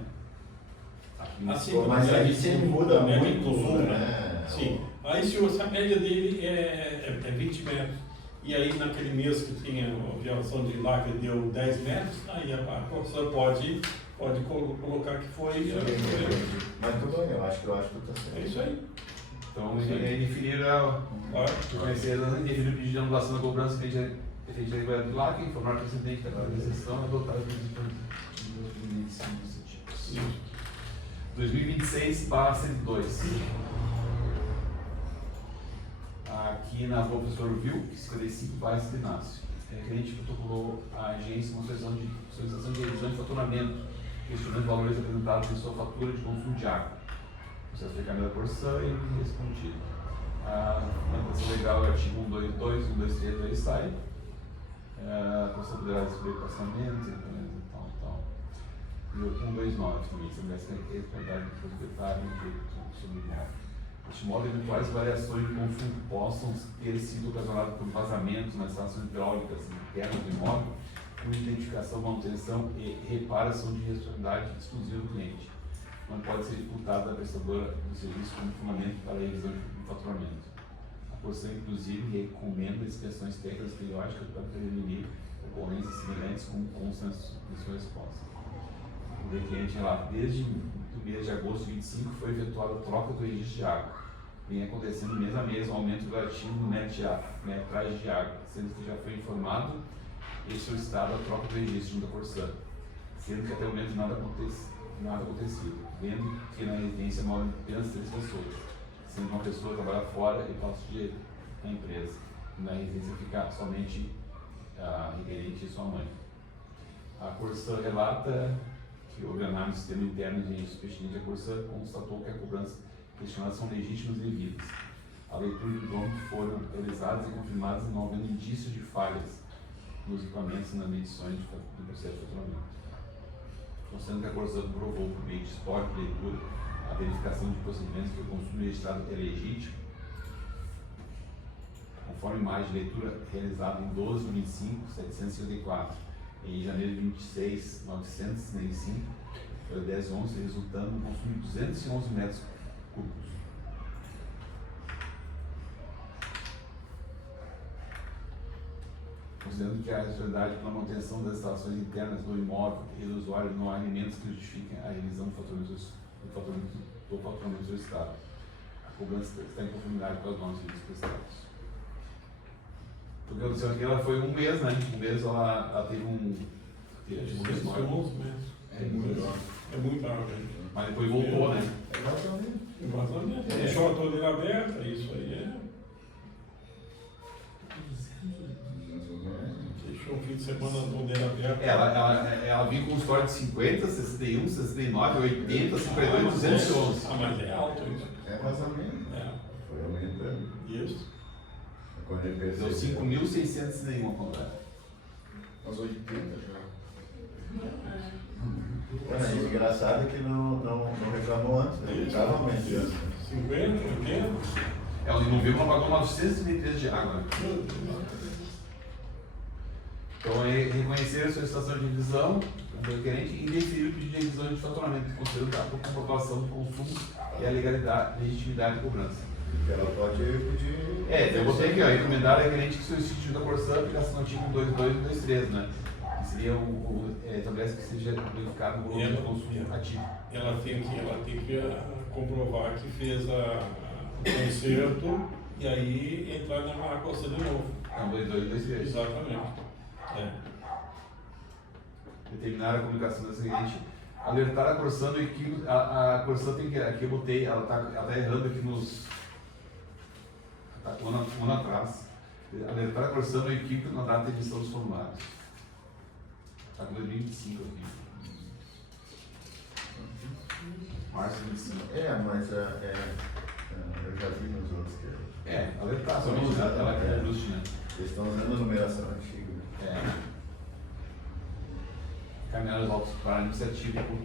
Assim, mas aí se muda muito, consumo, né? Sim. Aí se a média dele é 20 metros, e aí naquele mês que tinha a violação de lacre deu 10 metros, aí a Corsã pode colocar que foi. Mas tudo bem, eu acho que tu tá certo. É isso aí. Então, definir o pedido de anulação da cobrança efetiva do lacre, informar o presidente da exceção e adotar as medidas de 2026/102. Aqui na rua Professor Vilk, 55, bairro Inácio. O requerente protocolou a agência uma solicitação de revisão de faturamento questionando valores apresentados em sua fatura de consumo de água. O processo foi encaminhado à Corsã e respondido. A documentação legal é o artigo 122, 123 da lei sai. A Corsã poderá receber passamento, e tal. E o 129 também, estabelece a responsabilidade do proprietário sobre o imóvel. Deste modo, eventuais variações de consumo possam ter sido ocasionadas por vazamentos nas estações hidráulicas internas do imóvel, com identificação, manutenção e reparação de responsabilidade exclusiva do cliente. Não pode ser imputado da prestadora do serviço como fundamento para a revisão do faturamento. A Corsã, inclusive, recomenda inspeções técnicas periódicas para prevenir ocorrências semelhantes como consta em sua resposta. O requerente relata, desde o mês de agosto de 25 foi efetuada a troca do registro de água. Vem acontecendo mês a mês um aumento relativo no metragem de água, sendo que já foi informado e solicitado a troca do registro junto à Corsã, sendo que até o momento nada acontecido, vendo que na residência moram apenas 3 pessoas, sendo uma pessoa trabalha fora e passa o dinheiro na empresa. Na residência fica somente a requerente e sua mãe. A Corsã relata que houve análise do sistema interno de registro pertinente. A Corsã constatou que a cobrança questionadas são legítimas e devidas. A leitura do dom foram realizadas e confirmadas, não havendo indício de falhas nos equipamentos e nas medições do processo de faturamento. Considerando que a Corsã provou por meio de histórico de leitura a verificação de procedimentos que o consumo registrado é legítimo, conforme imagem de leitura realizada em 12 de 25, 754, em janeiro de 26, 965, foi 10/11, resultando no consumo de 211 metros cúbicos. Considerando que a responsabilidade pela manutenção das instalações internas do imóvel e do usuário não há elementos que justifiquem a revisão do faturamento solicitado. A cobrança está em conformidade com as normas de serviços prestados. O que aconteceu aqui, ela foi um mês, né? Um mês ela teve um... Foi 11 meses. É muito legal. É muito água. Mas depois voltou, né? Exatamente. Deixou a torneira aberta, isso aí é. Deixou o fim de semana a torneira aberta. Ela vinha com um score de 50, 61, 69, 80, 52, 211. Ah, mas é alto isso. É mais ou menos. É. Foi aumentando. Isso. Quando ele Deu percebeu. 5.600 nenhuma conversa. Mas 80 já. É engraçado que não reclamou antes, né? Ele estava aumentando. 50, 80. Ela não viu que ela pagou 933 de água. Então, é reconhecer a solicitação de revisão do requerente e indeferir o pedido de revisão de faturamento, considerando a comprovação do consumo e a legitimidade da cobrança. Ela pode pedir. Eu botei aqui, ó, recomendar ao requerente que solicite da Corsã a aplicação do artigo 22 e 23, né? Que seria estabelece que seja verificado o volume de consumo ativo. Ela tem que comprovar que fez o conserto e aí entrar na Corsã de novo. Então, 22 e 23. Exatamente. Determinar a comunicação da seguinte, alertar a Corsã do equívoco. A Corsã tem que, aqui eu botei, ela tá errando aqui nos. Tá um ano atrás. Alertar a Corsã do equívoco na data de emissão dos formulários. Está com 2025 aqui. Março de 2025. Mas eu já vi nos outros que. Alertar, só não usar, ela que é justinha. Eles estão usando a numeração antiga. Caminhar os autos para a iniciativa por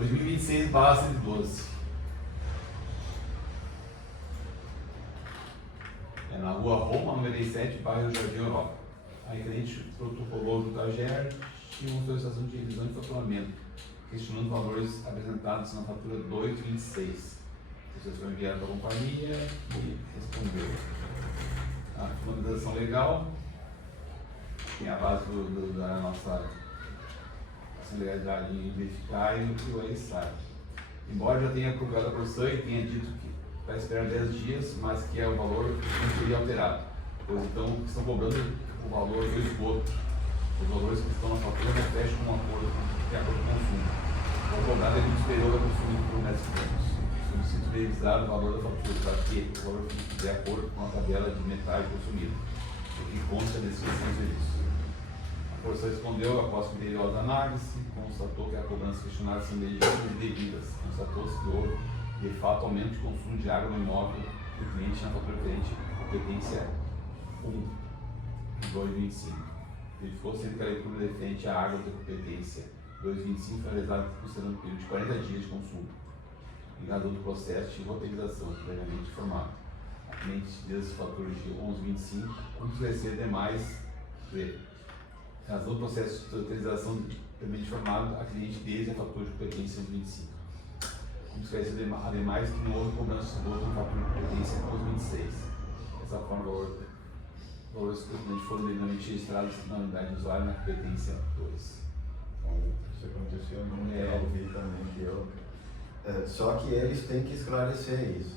2026/112. Na rua Roma, número 7, bairro Jardim Europa. A requerente protocolou junto à GER tinha uma solicitação de revisão de faturamento, questionando valores apresentados na fatura 226. Vocês foram enviados para a companhia e respondeu. A fundamentação legal tem a base da nossa legalidade em verificar e o EISAI. Embora já tenha procurado a Corsã e tenha dito que vai esperar 10 dias, mas que o valor não seria alterado, pois então estão cobrando o valor do esgoto. Os valores que estão na fatura não fecham com um acordo com o consumo. O cobrado é muito superior ao consumo por metros cúbicos. Solicito revisar o valor da fatura para que o valor fique de acordo com a tabela de metragem consumida, o que consta da descrição do serviço. A A Corsan respondeu após criteriosa análise, constatou que a cobrança questionada são devidas. Constatou-se que houve, de fato, aumento de consumo de água no imóvel do cliente na fatura referente à competência 1/2/25. Verificou-se que a leitura referente à água da competência 2/25 foi realizada considerando o período de 40 dias de consumo, em razão do processo de roteirização previamente informado. A cliente diz fatura de 11/25, como esclarecer demais. Em razão do processo de roteirização previamente informado, a cliente desde a fatura de competência 11/25. Como esclarecer ademais que não houve cobrança de esgoto na fatura de competência 11/26. Dessa forma, valores correspondentes foram devidamente registrados na unidade de usuário na competência 2. Então, isso aconteceu no eu vi também que eu. Só que eles têm que esclarecer isso.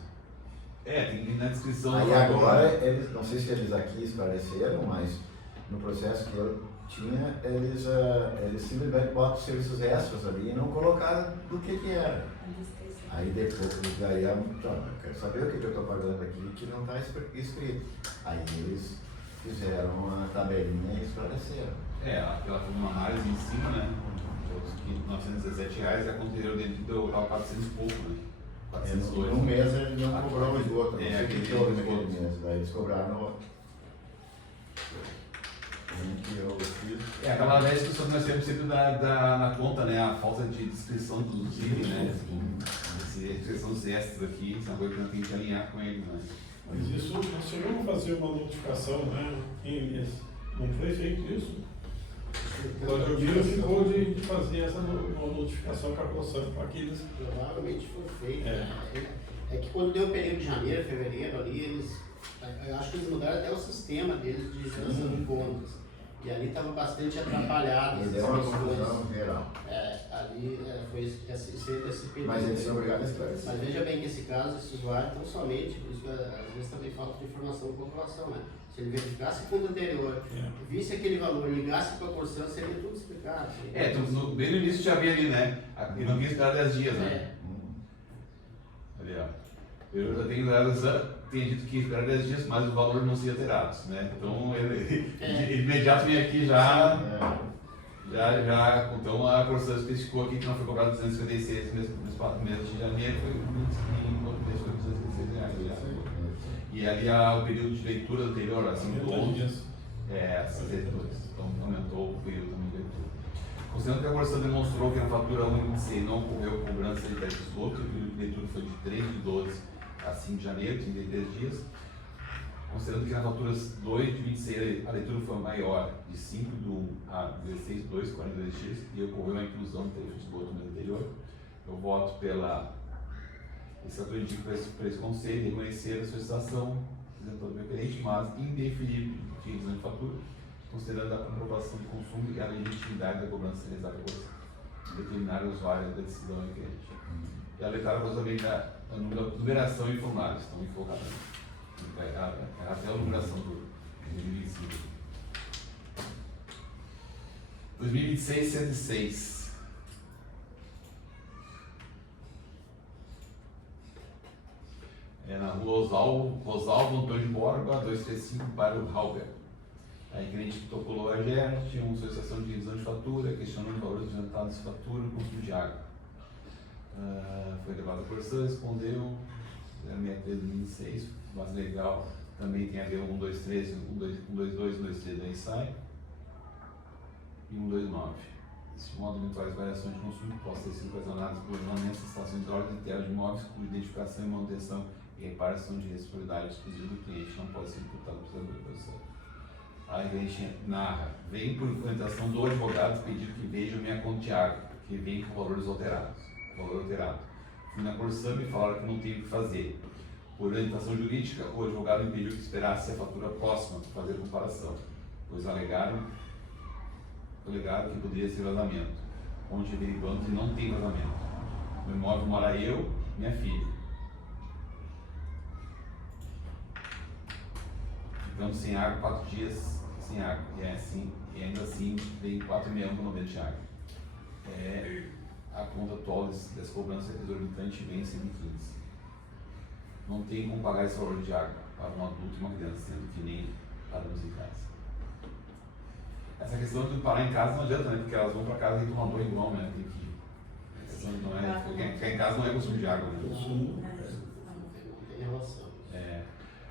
Tem que ir na descrição. Aí agora, eles, não sei se eles aqui esclareceram, mas no processo que eu tinha, eles simplesmente botam serviços extras ali e não colocaram do que era. Aí depois, então, eu quero saber o que eu estou pagando aqui que não está escrito. Aí eles fizeram a tabelinha e esclareceram. Ela foi uma análise em cima, né? Que R$917 e a conta anterior dentro deu 400 e pouco, né? 402. No mês ele não cobrou o esgoto, não sei o aquele que houve esgoto. naquele mês. Daí eles cobraram no outro. Que eu fiz. Aquela vez que nós temos sempre na conta, né? A falta de descrição dos itens, né? A descrição dos extras aqui, isso é uma coisa que nós temos que alinhar com eles, né? Mas isso, nós chegamos a fazer uma notificação, né? Não foi feito isso? O Claudio ficou de fazer essa notificação para a Corsan, para aqueles. Provavelmente foi feito. É. É que quando deu o período de janeiro, fevereiro ali, eu acho que eles mudaram até o sistema deles de geração de contas. E ali estava bastante atrapalhado. E deu uma confusão geral. Ali foi esse período. Mas eles são obrigados a esclarecer. Mas veja bem que esse caso, esse usuário, tão somente, por isso que às vezes também falta de informação da população, né? Se ele verificasse a conta anterior, visse aquele valor, ligasse para a Corsan, seria tudo explicado. Bem no início já havia ali, né? E não quis esperar 10 dias, né? Ali, ó. Eu já tenho dito que esperar 10 dias, mas o valor não seria alterado, né? Então, ele imediato vem aqui já. Então a Corsan especificou aqui que não foi cobrado 256 no mês de janeiro, foi R$256. E ali o período de leitura anterior, assim, do 11, essas leituras. Então aumentou o período também de leitura. Considerando que a Corsan demonstrou que na fatura 1/26 não ocorreu cobrança de crédito de esgoto, o período de leitura foi de 3/12 a 5 de janeiro, 33 dias. Considerando que nas faturas 2/26 a leitura foi maior, de 5/1 a 16/2, 42 dias, e ocorreu a inclusão do tarifa de esgoto no mês anterior, eu voto pela. Esse ator indica para esse conselho reconhecer a solicitação apresentada pelo referente, mas indefinir de revisão de fatura, considerando a comprovação de consumo e a legitimidade da cobrança realizada por você, determinar o usuário da decisão requerente. E alertar também da numeração e formulários, estão enfocados. Até a numeração do 2025. 2026, 106. Na rua Rosalvo Antônio de Borba, 235, bairro Halber. Aí cliente que tocou o AGER, tinha uma solicitação de revisão de fatura, questionando valores apresentados de fatura e consumo de água. Foi levado a Corsan, respondeu, 063 2006, base legal, também tem a ver 123, 122, 123 da ISAI e 129. Desse modo, eventuais variações de consumo que possam ter sido ocasionadas por ordenamentos de estações hidráulicas internas de imóveis com identificação e manutenção e reparação de responsabilidade exclusiva do cliente não pode ser imputado pela Corsan. Aí a gente narra, vem por orientação do advogado pedir que veja minha conta de água, que vem com valores alterados. Valor alterado. Fui na Corsan e falaram que não tem o que fazer. Por orientação jurídica, o advogado impediu que esperasse a fatura próxima para fazer a comparação, pois alegaram que poderia ser vazamento, onde averiguando que não tem vazamento. No imóvel mora eu e minha filha. Ficamos sem água 4 dias sem água, e ainda assim vem 4,5 de água. A conta atual dessa cobrança é exorbitante e vem em 115. Não tem como pagar esse valor de água para um adulto e uma criança, sendo que nem paramos em casa. Essa questão de parar em casa não adianta, né? Porque elas vão para casa e tomam banho igual, né? Tem que... Essa não é... Porque ficar em casa não é consumo de água, né? Consumo, não tem relação.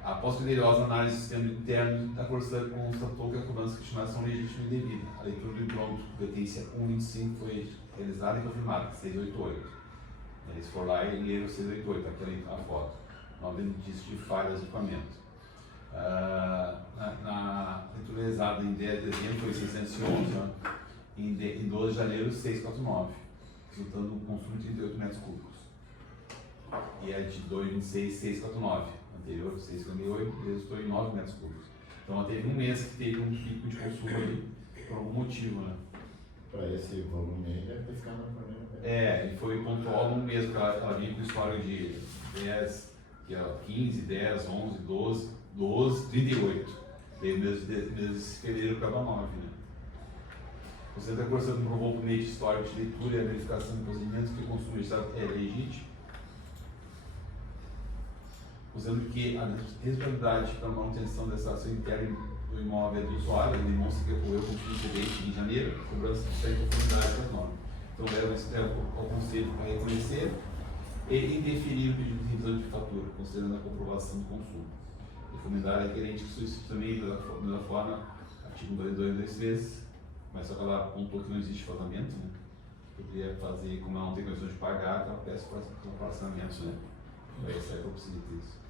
Após criteriosa análise do sistema interno, a Corsã constatou que a cobrança questionária são legítimas e devidas. A leitura do pronto, competência 125, foi realizada e confirmada, 688. Eles foram lá e leram 688, aqui ali a foto. Não havendo indício de falhas do equipamento. Na leitura realizada em 10 de dezembro foi 611, né? Em 12 de janeiro 649, resultando um consumo de 38 metros cúbicos. E a de 2026, 649. Anterior, 658, resultou em 9 metros cúbicos. Então ela teve um mês que teve um pico de consumo ali, por algum motivo, né? Para esse volume aí, deve ter ficado na panela. E foi pontual num mês, porque ela vinha com história de 10, 15, 10, 11, 12, 38. Daí o mês de fevereiro acaba 9, né? O Centro da Corsã provou por meio de história de leitura e a verificação de procedimentos que o consumo é legítimo, usando que a responsabilidade para a manutenção da estação interna do imóvel é do usuário, ele demonstra que ocorreu o consumo excedente em janeiro, a cobrança está em conformidade com as normas. Então leva ao Conselho para reconhecer e indeferir o pedido de revisão de fatura, considerando a comprovação do consumo. Recomendar a requerente que solicite também da forma, artigo 223, mas só que ela apontou que não existe vazamento, né? Poderia fazer, como ela não tem condições de pagar, ela peça para parcelamento, né? Vai sair para o isso.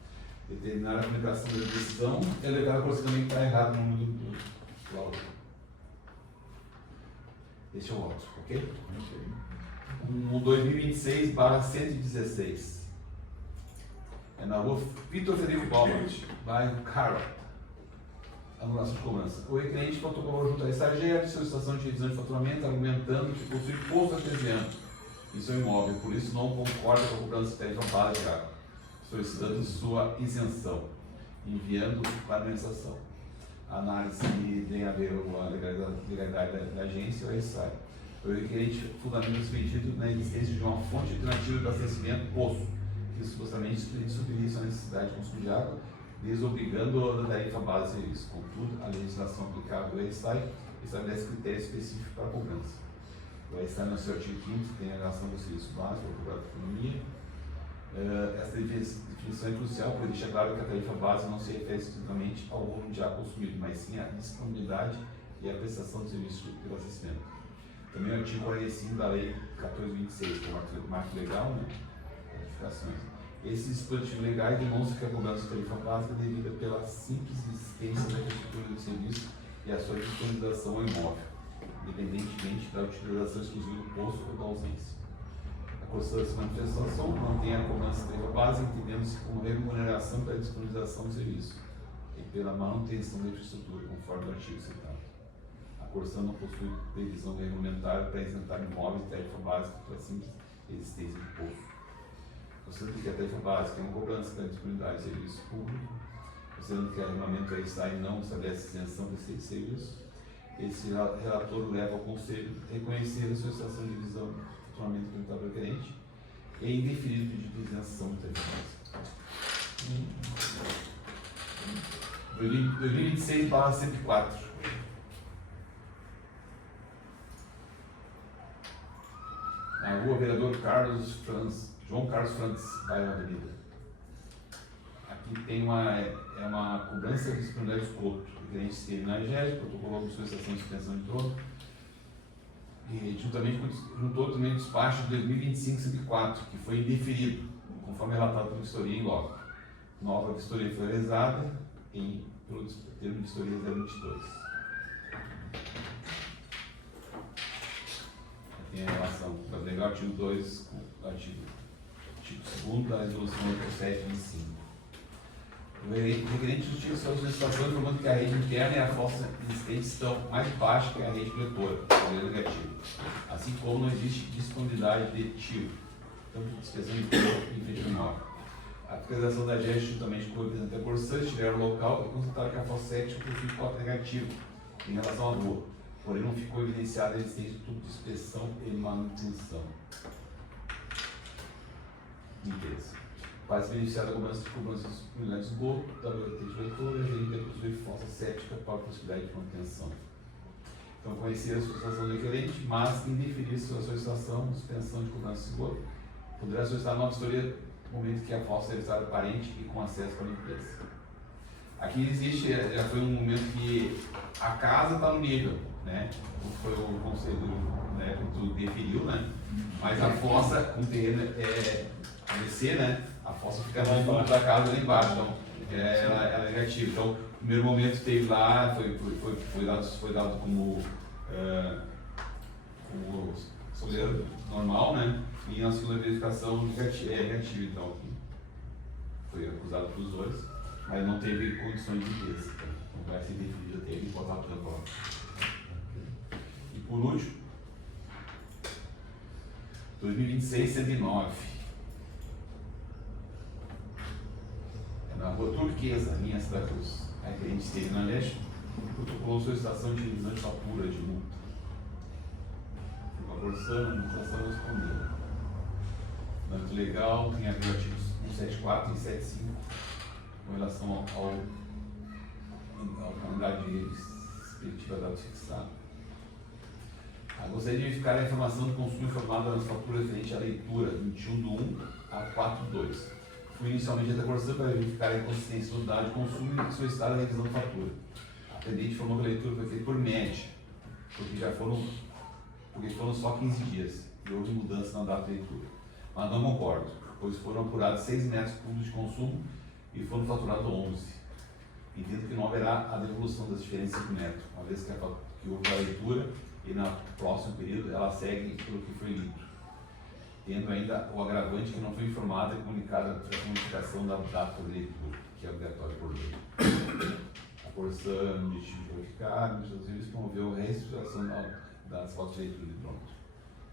Determinar a aplicação da decisão e alegar a coisa também que está errado no número do laudo. Este é o voto, ok? 2026/116. É na rua Vitor Federico Balbert, bairro Carrot. Anulação de cobrança. O requerente protocolou junto à estagiária de solicitação de revisão de faturamento, argumentando que possui poço artesiano em seu imóvel, por isso não concorda com a cobrança de tarifa base de água, solicitando sua isenção, enviando para a administração. A análise tem a ver com a legalidade da agência ou a SAI. O requerente fundamenta esse pedido na existência de uma fonte alternativa de abastecimento, poço, que supostamente supriria sua necessidade de consumo de água, desobrigando a tarifa base de serviço. Contudo, a legislação aplicável ao SAI estabelece critérios específicos para a cobrança. O SAI, no seu artigo 5º, tem a relação do serviço básico, a cobrada de economia. Essa definição é crucial, porque deixa claro que a tarifa base não se refere exclusivamente ao volume de água consumido, mas sim à disponibilidade e à prestação de serviço de abastecimento. Também o artigo 45 da Lei 1426, que é o marco legal, né? Ratificações. Esses dispositivos legais demonstram que a cobrança de tarifa básica é devida pela simples existência da infraestrutura do serviço e a sua disponibilização ao imóvel, independentemente da utilização exclusiva do poço ou da ausência. A Corsã dessa manifestação mantém a cobrança de tarifa básica, entendendo-se como remuneração pela disponibilização do serviço e pela manutenção da infraestrutura, conforme o artigo citado. A Corsã não possui previsão regulamentar para isentar imóveis de tarifa básica pela simples existência do poço. Considerando que a tarifa básica é uma cobrança pela disponibilidade de serviço público, considerando que o regulamento da SAI não estabelece isenção desse serviço, esse relator leva ao Conselho a reconhecer a solicitação de revisão do funcionamento implementado pelo requerente e indeferir o pedido de isenção da tarifa básica. 2026/104. Na rua Vereador João Carlos Franz, bairro Avenida. Aqui tem uma cobrança de disponibilidade de esgoto. O requerente esteve na EGES, protocolou com solicitação de suspensão de troco e juntou também o despacho de 2025/104, que foi indeferido, conforme relatado pela vistoria em loco. Nova vistoria foi realizada pelo termo de vistoria 022. Tem a relação com o legal artigo 2 com o artigo 2º da resolução 8725. O requerente justifica sua solicitação informando que a rede interna e a fossa existente estão mais baixas que a rede coletora, poder negativo, assim como não existe disponibilidade de tiro, tanto de dispersão de corpo e frente ao imóvel. A fiscalização da GES, juntamente com o representante da Corsã, estiveram no local e constataram que a fossa séptica possui cota negativo em relação à rua, porém não ficou evidenciada a existência de tubo de inspeção e manutenção. Interesse. Para se beneficiar da cobrança de disponibilidade de esgoto, da diretora, a gerente possui fossa séptica para a possibilidade de manutenção. Então, conhecer a solicitação do requerente, mas indeferir sua solicitação, suspensão de cobrança de esgoto, poderá solicitar nova vistoria no momento que a fossa seja estar parente e com acesso para a limpeza. Aqui existe, já foi um momento que a casa está no nível, né? Foi o conselho, né, que tu deferiu, né? Mas a fossa com o terreno a descer, né? A fossa fica lá embaixo da casa, lá embaixo, então ela é negativa. Então, no primeiro momento teve lá, foi dado como soleiro normal, né? E na segunda verificação negativo, então foi acusado pelos dois, mas não teve condições de limpeza. Então vai ser definido, teve que botar tudo agora. E por último, 2026-109. É na rua Turquesa, linha Santa Cruz. A requerente esteve na leste, protocolou solicitação de revisão de fatura de multa. Foi conversando, a administração respondeu. No âmbito legal, tem aqui os artigos 174 e 175 com relação ao calendário de respectiva data fixada. Gostaria de verificar a informação do consumo informado nas faturas referente à leitura 21/1 a 4/2. Fui inicialmente até a Corsã para verificar a inconsistência do dado de consumo e solicitar a revisão da fatura. A atendente informou que a leitura foi feita por média, porque foram só 15 dias e houve mudança na data de leitura. Mas não concordo, pois foram apurados 6 metros cúbicos de consumo e foram faturados 11. Entendo que não haverá a devolução das diferenças de metro, uma vez que houve a leitura e no próximo período ela segue pelo que foi lido. Tendo ainda o agravante que não foi informada e comunicada a comunicação da data de leitura, que é obrigatório por lei. A Corsã, no objetivo de verificar, nos Estados Unidos promoveu a reestruturação das fotos de leitura de pronto.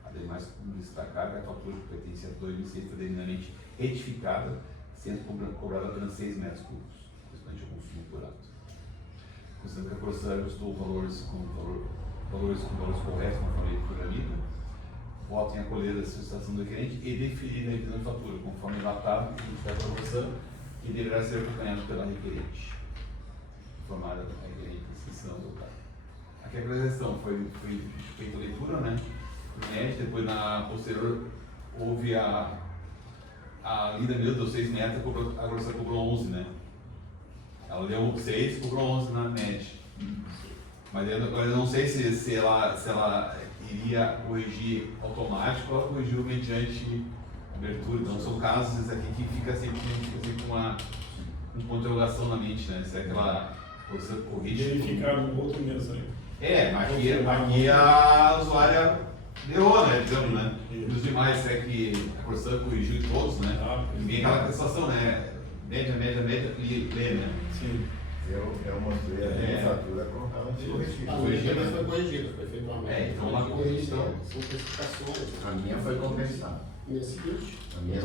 Ademais, como destacar que a fatura de pertence a 2006 foi devidamente retificada, sendo cobrada apenas 6 metros cúbicos, correspondente ao consumo por ato. Considerando que a Corsã ajustou valores com valores corretos conforme a leitura lida, voto em acolher a solicitação do requerente e definir a revisão de fatura, conforme relatado e indicado pela Corsã, que deverá ser acompanhado pela requerente. Informada a requerente da inscrição do local. Aqui a questão foi feita a leitura, né? Depois na posterior houve a lida mesmo, deu 6 metros, a Corsã cobrou 11, né? Ela deu 6, cobrou 11 na média. Mas eu não sei se ela iria corrigir automático ou ela corrigiu mediante abertura. Então são casos aqui que fica sempre com um ponto de interrogação na mente, né? Se é que ela corrige. Verificar no outro mês aí. Mas aqui a usuária errou, né? Digamos, né? E os demais, se é que a Corsã corrigiu em todos, né? Ninguém aquela situação, né? Média, lê, né? Sim. Eu mostrei a minha fatura com ela de corrigida. A minha foi corrigida, foi feita uma média. Então uma correção. São especificações. A minha foi compensada. Minha seguinte. A minha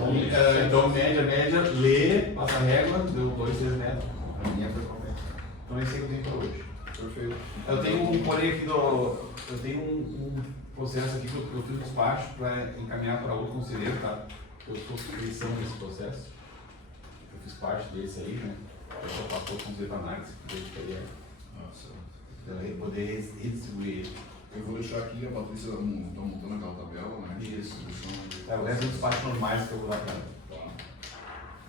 Então média, lê, passa a régua, deu 2, 6 metros. A minha foi compensada. Então esse é que eu tenho para hoje. Perfeito. Eu tenho eu tenho um processo aqui que eu fiz despacho para encaminhar para outro conselheiro, tá? Eu estou subscrição nesse processo. Eu fiz parte desse aí, né? Eu só passou o conselheiro para análise, porque eu queria poder redistribuir ele. Eu vou deixar aqui, a Patrícia está montando aquela tabela, né? Isso. Distribuição. O resto dos despachos normais que eu vou dar para ela. Tá.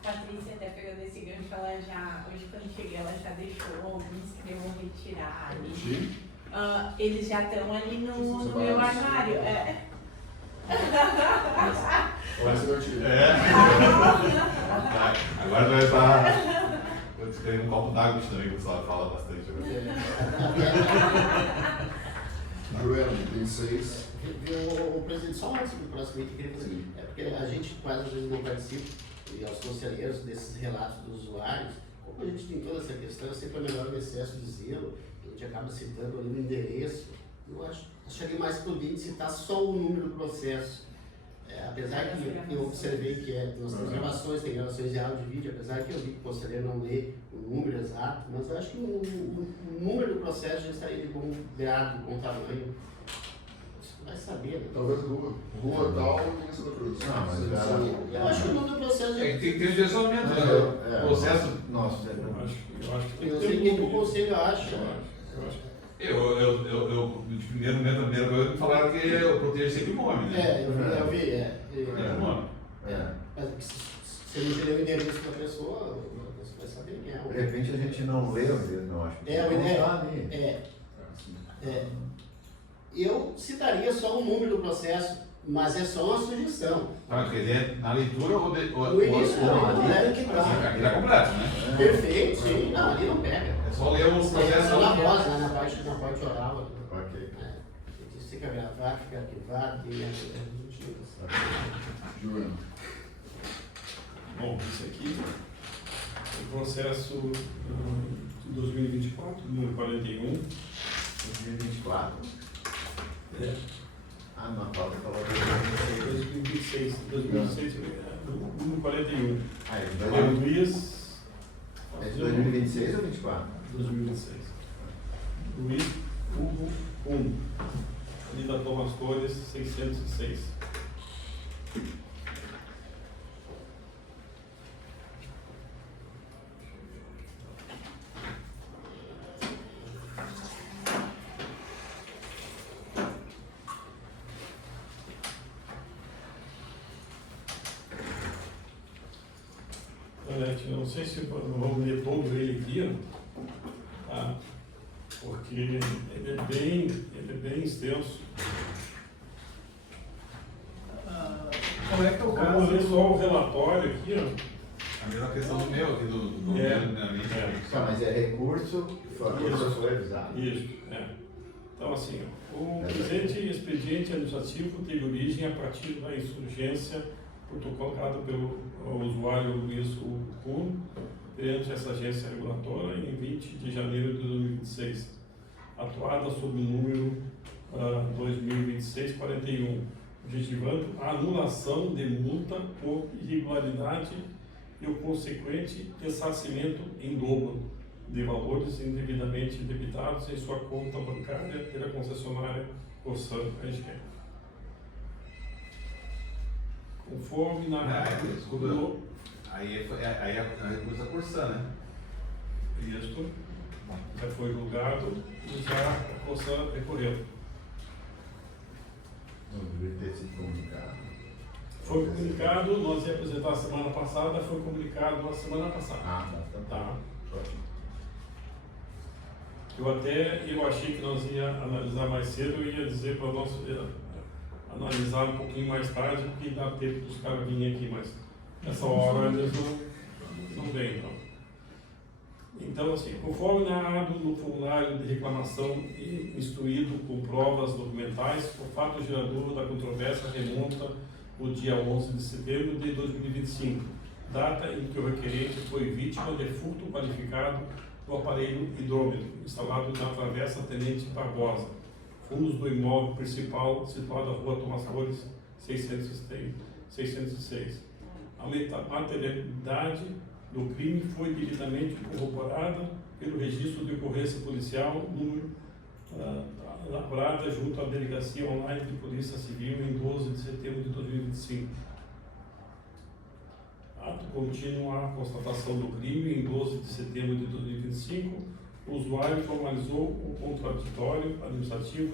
Patrícia, até pegando esse gancho, ela já, hoje quando cheguei, ela já deixou alguns que eu vou retirar ali. Sim. Eles já estão ali no meu armário. Vai ser divertido. Agora vai estar. Eu escrevi um copo d'água também, que o pessoal fala bastante. Joel, tem 6. O presidente, só antes do próximo item, queria fazer. É porque a gente quase às vezes não participa, e aos conselheiros, desses relatos dos usuários. Como a gente tem toda essa questão, sempre é melhor o excesso de zelo, a gente acaba citando ali o endereço. Eu acharia mais prudente citar só o número do processo. Apesar que eu observei que nós temos gravações, tem gravações de áudio e vídeo, apesar que eu vi que o conselheiro não lê o número exato, mas eu acho que o número do processo já estaria de bom grado, bom tamanho. Você vai saber, né? Talvez rua tal tem Santa Cruz. Não, mas Eu acho que o número do processo já... Tem que ter direcionamento, né? O processo. Nossa, Eu acho que tem Eu que sei ter o que o conselho acha. Eu acho. De primeiro momento, na primeira coisa, me falaram que eu protejo sempre o nome, né? Eu vi. É o nome. Mas se ele entender o endereço da pessoa, você vai saber quem é. De repente a gente não lê o endereço, não acho. É, o Não endereço. tá ali. Eu citaria só o número do processo, mas é só uma sugestão. Ah, quer dizer, na leitura ou No início, Não, ali né? tem que estar. Aqui tá completo, né? Perfeito, sim. Não, ali não pega. É só ler os É processos. só na voz, né? Na parte oral. Ali. Ok. Isso fica gravado, fica arquivado, e Júnior. Bom, esse aqui é o processo de 2024, número 41. 2024. É. Ah, na pauta falou 2026, número 41. Ah, É Luiz. é de 2026 ou 24? 2026. Luiz Hugo 1. Ali da Thomas Torres, 606. Não sei se vamos ler todo ele aqui, ó, tá? Porque ele é bem extenso. Qual é que é o Vamos caso? ler só o relatório aqui, ó. A mesma questão do meu aqui, do É. meu, primeiramente. Tá, mas é recurso, foi avisado. Isso, é. Então, assim, ó, o presente expediente administrativo teve origem a partir da insurgência protocolada pelo usuário Luiz Kuhn perante essa agência regulatória em 20 de janeiro de 2026, atuada sob o número 2026-41, objetivando a anulação de multa por irregularidade e o consequente ressarcimento em dobro de valores indevidamente debitados em sua conta bancária pela concessionária Corsan AG. Conforme na Desculpa, aí é a recurso da Corsan, né? Isto já foi julgado e já a Corsan recorreu. Não deveria ter sido comunicado. Foi comunicado, nós ia apresentar a semana passada, foi comunicado na semana passada. Ah, tá. Tá? Ótimo. Eu achei que nós ia analisar mais cedo e ia dizer para nós analisar um pouquinho mais tarde, porque dá tempo dos caras virem aqui, mas nessa hora eles não vêm, então. Então, assim, conforme narrado no formulário de reclamação e instruído com provas documentais, o fato gerador da controvérsia remonta o dia 11 de setembro de 2025, data em que o requerente foi vítima de furto qualificado do aparelho hidrômetro instalado na Travessa Tenente Barbosa, fundos do imóvel principal situado na Rua Tomás Torres, 606. A materialidade do crime foi devidamente corroborada pelo registro de ocorrência policial número lavrada junto à Delegacia Online de Polícia Civil em 12 de setembro de 2025. Ato contínuo à constatação do crime em 12 de setembro de 2025, o usuário formalizou o contraditório administrativo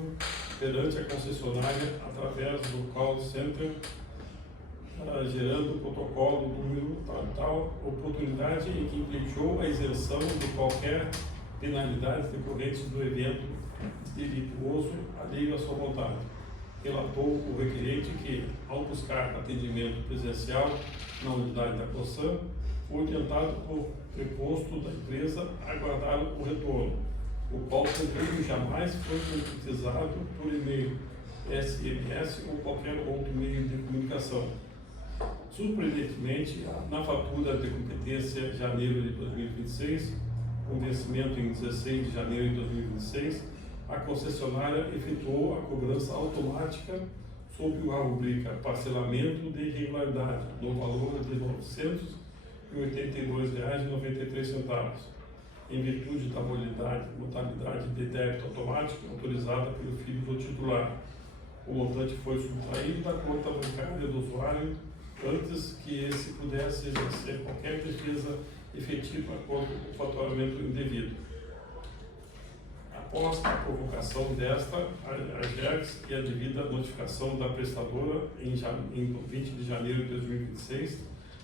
perante a concessionária através do call center, gerando o protocolo número tal oportunidade em que implicou a isenção de qualquer penalidade decorrente do evento delituoso alheio à sua vontade. Relatou o requerente que, ao buscar atendimento presencial na unidade da Corsan, foi orientado por preposto da empresa a aguardar o retorno, o qual contudo jamais foi concretizado por e-mail, SMS ou qualquer outro meio de comunicação. Surpreendentemente, na fatura de competência de janeiro de 2026, com vencimento em 16 de janeiro de 2026, a concessionária efetuou a cobrança automática sob a rubrica parcelamento de irregularidade, no valor de R$ 982,93, em virtude da modalidade de débito automático autorizada pelo filho do titular. O montante foi subtraído da conta bancária do usuário antes que esse pudesse exercer qualquer defesa efetiva contra o faturamento indevido. A após a provocação desta, a GERGS e a devida notificação da prestadora em 20 de janeiro de 2026,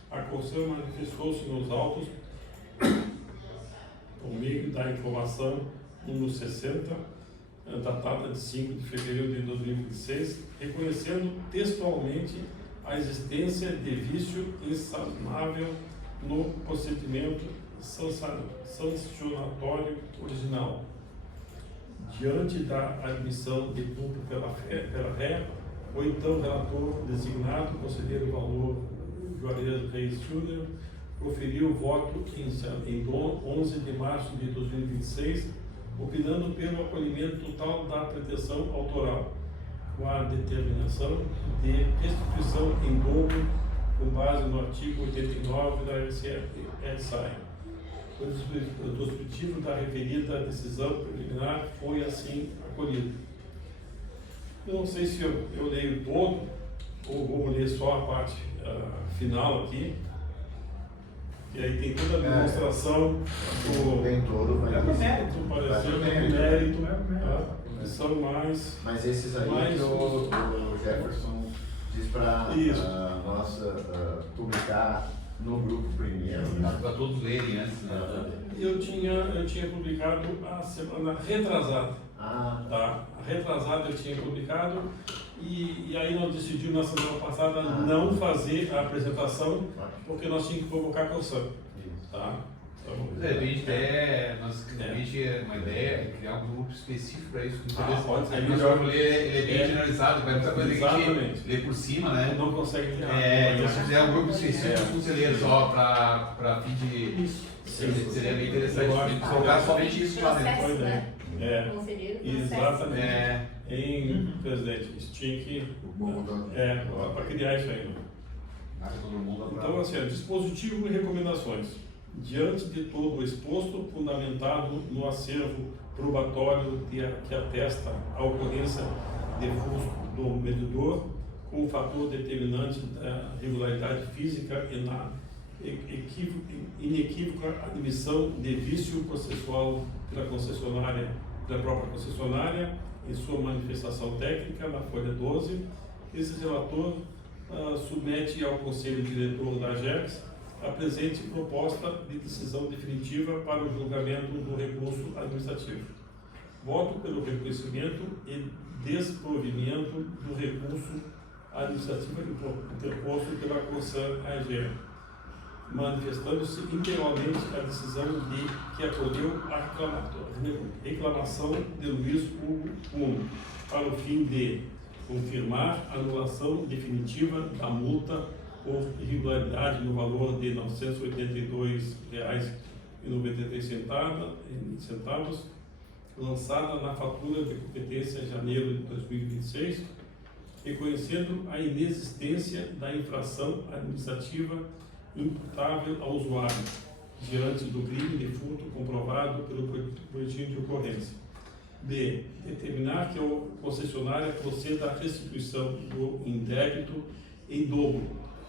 a Corsan manifestou-se nos autos por meio da informação número 60, datada de 5 de fevereiro de 2026, reconhecendo textualmente a existência de vício insanável no procedimento sancionatório original. Diante da admissão de público pela ré, o então relator designado, conselheiro Valor Juarez Reis Júnior, proferiu o voto em 11 de março de 2026, opinando pelo acolhimento total da pretensão autoral, com a determinação de restituição em dobro com base no artigo 89 da RSI. O dispositivo da referida decisão preliminar foi assim acolhido. Eu não sei se eu leio todo, ou vou ler só a parte final aqui, e aí tem toda a demonstração do... Tem todo, vai É mérito. do parecer, do mérito. mérito, É que são mais... Mas esses aí Mas que o Jefferson diz para Isso. nós publicar no grupo primeiro. Para todos lerem antes, né? Eu tinha publicado a semana retrasada. Ah, Tá? A retrasada eu tinha publicado e aí nós decidimos na semana passada não fazer a apresentação porque nós tínhamos que convocar a Corsan. isso. Tá? Então, De repente, uma ideia é criar um grupo específico para isso. pode ser. Aí o ler ele é bem É. generalizado, vai muita coisa que a gente Exatamente. lê por cima, né? não consegue Então, se fizer um grupo específico dos conselheiros só para fim de. Isso. Seria bem interessante Eu acho colocar somente isso lá dentro. Processo, né? É, Conselheiro, processo. exatamente. É, Em presidente, isso tinha que. Para criar isso aí. acho que todo mundo Então, assim, dispositivo e recomendações. Diante de todo o exposto, fundamentado no acervo probatório que atesta a ocorrência de furto do medidor, com o fator determinante da regularidade física e na inequívoca admissão de vício processual pela própria concessionária, em sua manifestação técnica, na folha 12, esse relator submete ao Conselho Diretor da GERGS a presente proposta de decisão definitiva para o julgamento do recurso administrativo. Voto pelo reconhecimento e desprovimento do recurso administrativo interposto pela Corsan AG, manifestando-se integralmente a decisão que acolheu a reclamação de Luiz Hugo Uno, para o fim de confirmar a anulação definitiva da multa por irregularidade no valor de R$ 982,93, lançada na fatura de competência em janeiro de 2026, reconhecendo a inexistência da infração administrativa imputável ao usuário, diante do crime de furto comprovado pelo boletim de ocorrência. B. Determinar que a concessionária proceda à restituição do indébito em dobro,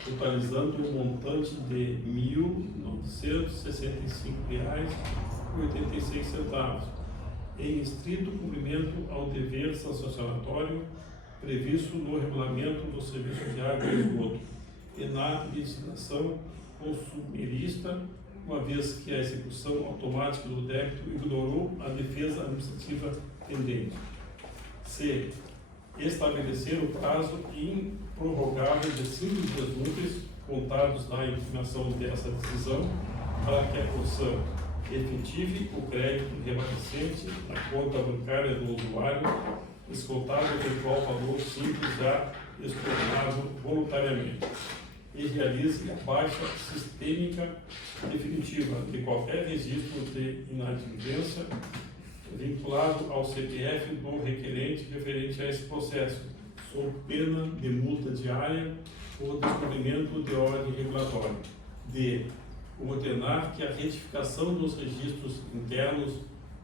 totalizando um montante de R$ 1.965,86, em estrito cumprimento ao dever sancionatório previsto no regulamento do Serviço de Água e Esgoto e na legislação consumerista, uma vez que a execução automática do débito ignorou a defesa administrativa pendente. C. Estabelecer o prazo improrrogável de 5 dias úteis contados na impugnação dessa decisão para que a Corsan efetive o crédito remanescente na conta bancária do usuário, descontado o eventual valor simples já estornado voluntariamente, e realize a baixa sistêmica definitiva de qualquer registro de inadimplência vinculado ao CPF do requerente referente a esse processo, sob pena de multa diária por descumprimento de ordem regulatória. D. Ordenar que a retificação dos registros internos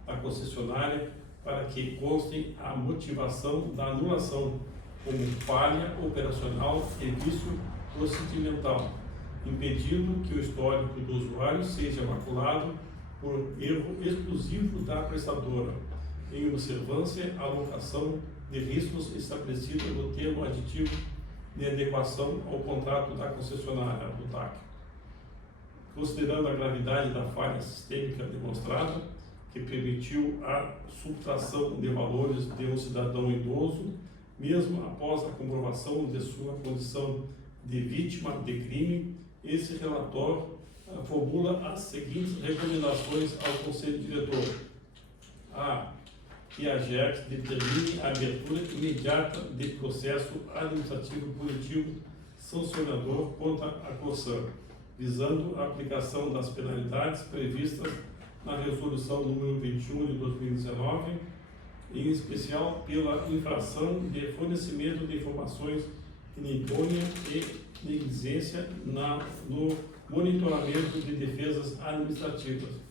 da concessionária para que constem a motivação da anulação como falha operacional e vício procedimental, impedindo que o histórico do usuário seja maculado por erro exclusivo da prestadora, em observância à alocação de riscos estabelecida no termo aditivo de adequação ao contrato da concessionária, do TAC. Considerando a gravidade da falha sistêmica demonstrada, que permitiu a subtração de valores de um cidadão idoso, mesmo após a comprovação de sua condição de vítima de crime, esse relator formula as seguintes recomendações ao Conselho Diretor. A. Que a GERCS determine a abertura imediata de processo administrativo punitivo sancionador contra a Corsan, visando a aplicação das penalidades previstas na Resolução número 21 de 2019, em especial pela infração de fornecimento de informações inidônea e negligência no monitoramento de defesas administrativas.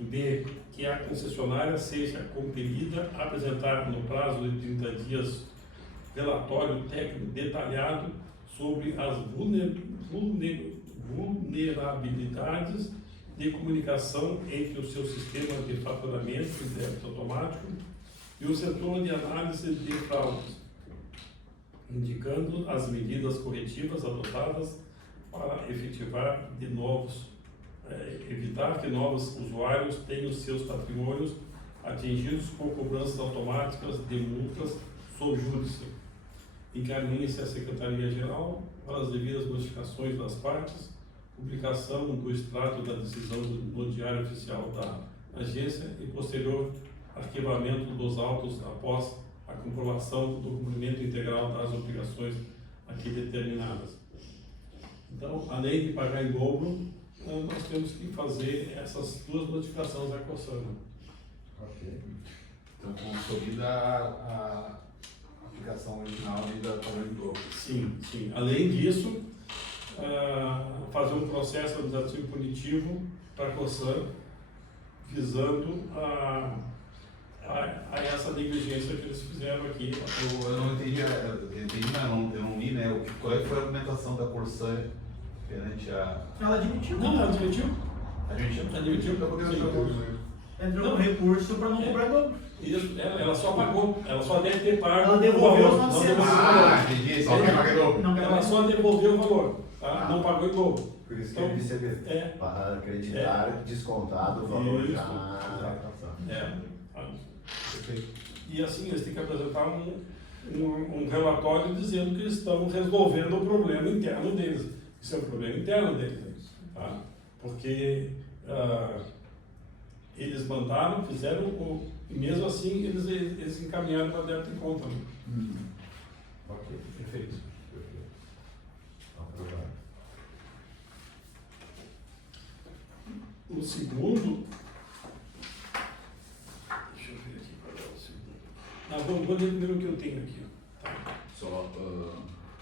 B. Que a concessionária seja compelida a apresentar no prazo de 30 dias relatório técnico detalhado sobre as vulnerabilidades de comunicação entre o seu sistema de faturamento e débito automático e o setor de análise de fraudes, indicando as medidas corretivas adotadas para evitar que novos usuários tenham seus patrimônios atingidos por cobranças automáticas de multas sob júdice. Encaminhe-se à Secretaria-Geral para as devidas notificações das partes, publicação do extrato da decisão no Diário Oficial da Agência e posterior arquivamento dos autos após a comprovação do cumprimento integral das obrigações aqui determinadas. Então, além de pagar em dobro, nós temos que fazer essas duas notificações à Corsan. Ok. Então, consolida a aplicação original ali da padrão em dobro. Sim, sim. Além disso, fazer um processo administrativo punitivo para a Corsan, visando a essa negligência que eles fizeram aqui. Eu não entendi, eu não li, né? Qual é que foi a argumentação da Corsan perante a... Ela admitiu. Não, ela admitiu. Admitiu para poder Sim, ajudar. Entrou com recurso para não cobrar dobro. Isso, ela só pagou, ela só deve ter pago. Ela devolveu o os valor, não 900. devolveu o valor. Entendi, só que paga em dobro. Não, Ela só devolveu o valor, tá? Não pagou em dobro. Por isso que Então, ele receber. É. Para acreditar, descontado o valor Isso. já. Perfeito. E assim, eles têm que apresentar um relatório dizendo que eles estão resolvendo o problema interno deles. Isso é um problema interno deles, tá? Porque eles mandaram, fizeram, e mesmo assim eles encaminharam para débito em conta. Ok, perfeito. Aprovado. O segundo, deixa eu ver aqui qual é o segundo. Vou ler primeiro o que eu tenho aqui. Tá? Só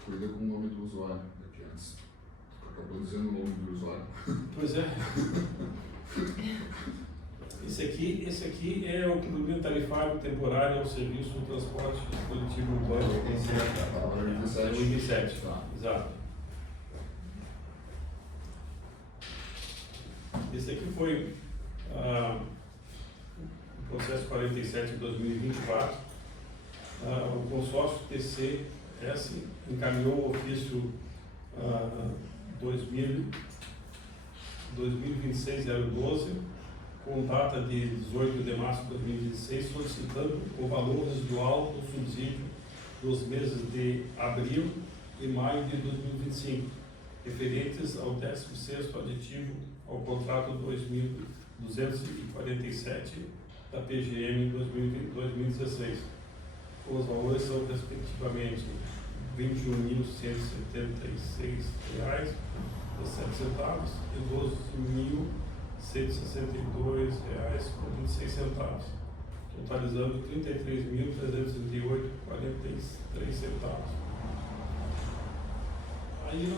cuida com o nome do usuário daqui antes. Acabou dizendo o nome do usuário. Pois é. Esse aqui é o cumprimento tarifário temporário ao serviço do transporte coletivo urbano. Palavra É o 27, Tá. exato. Esse aqui foi o processo 47 de 2024. O consórcio TCS encaminhou o ofício 2026-012, com data de 18 de março de 2016, solicitando o valor residual do subsídio dos meses de abril e maio de 2025, referentes ao 16º aditivo ao contrato 2247 da PGM 2016. Os valores são, respectivamente, R$ 21.176,07 e R$ 12.162,26, totalizando R$ 33.338,43. Aí eu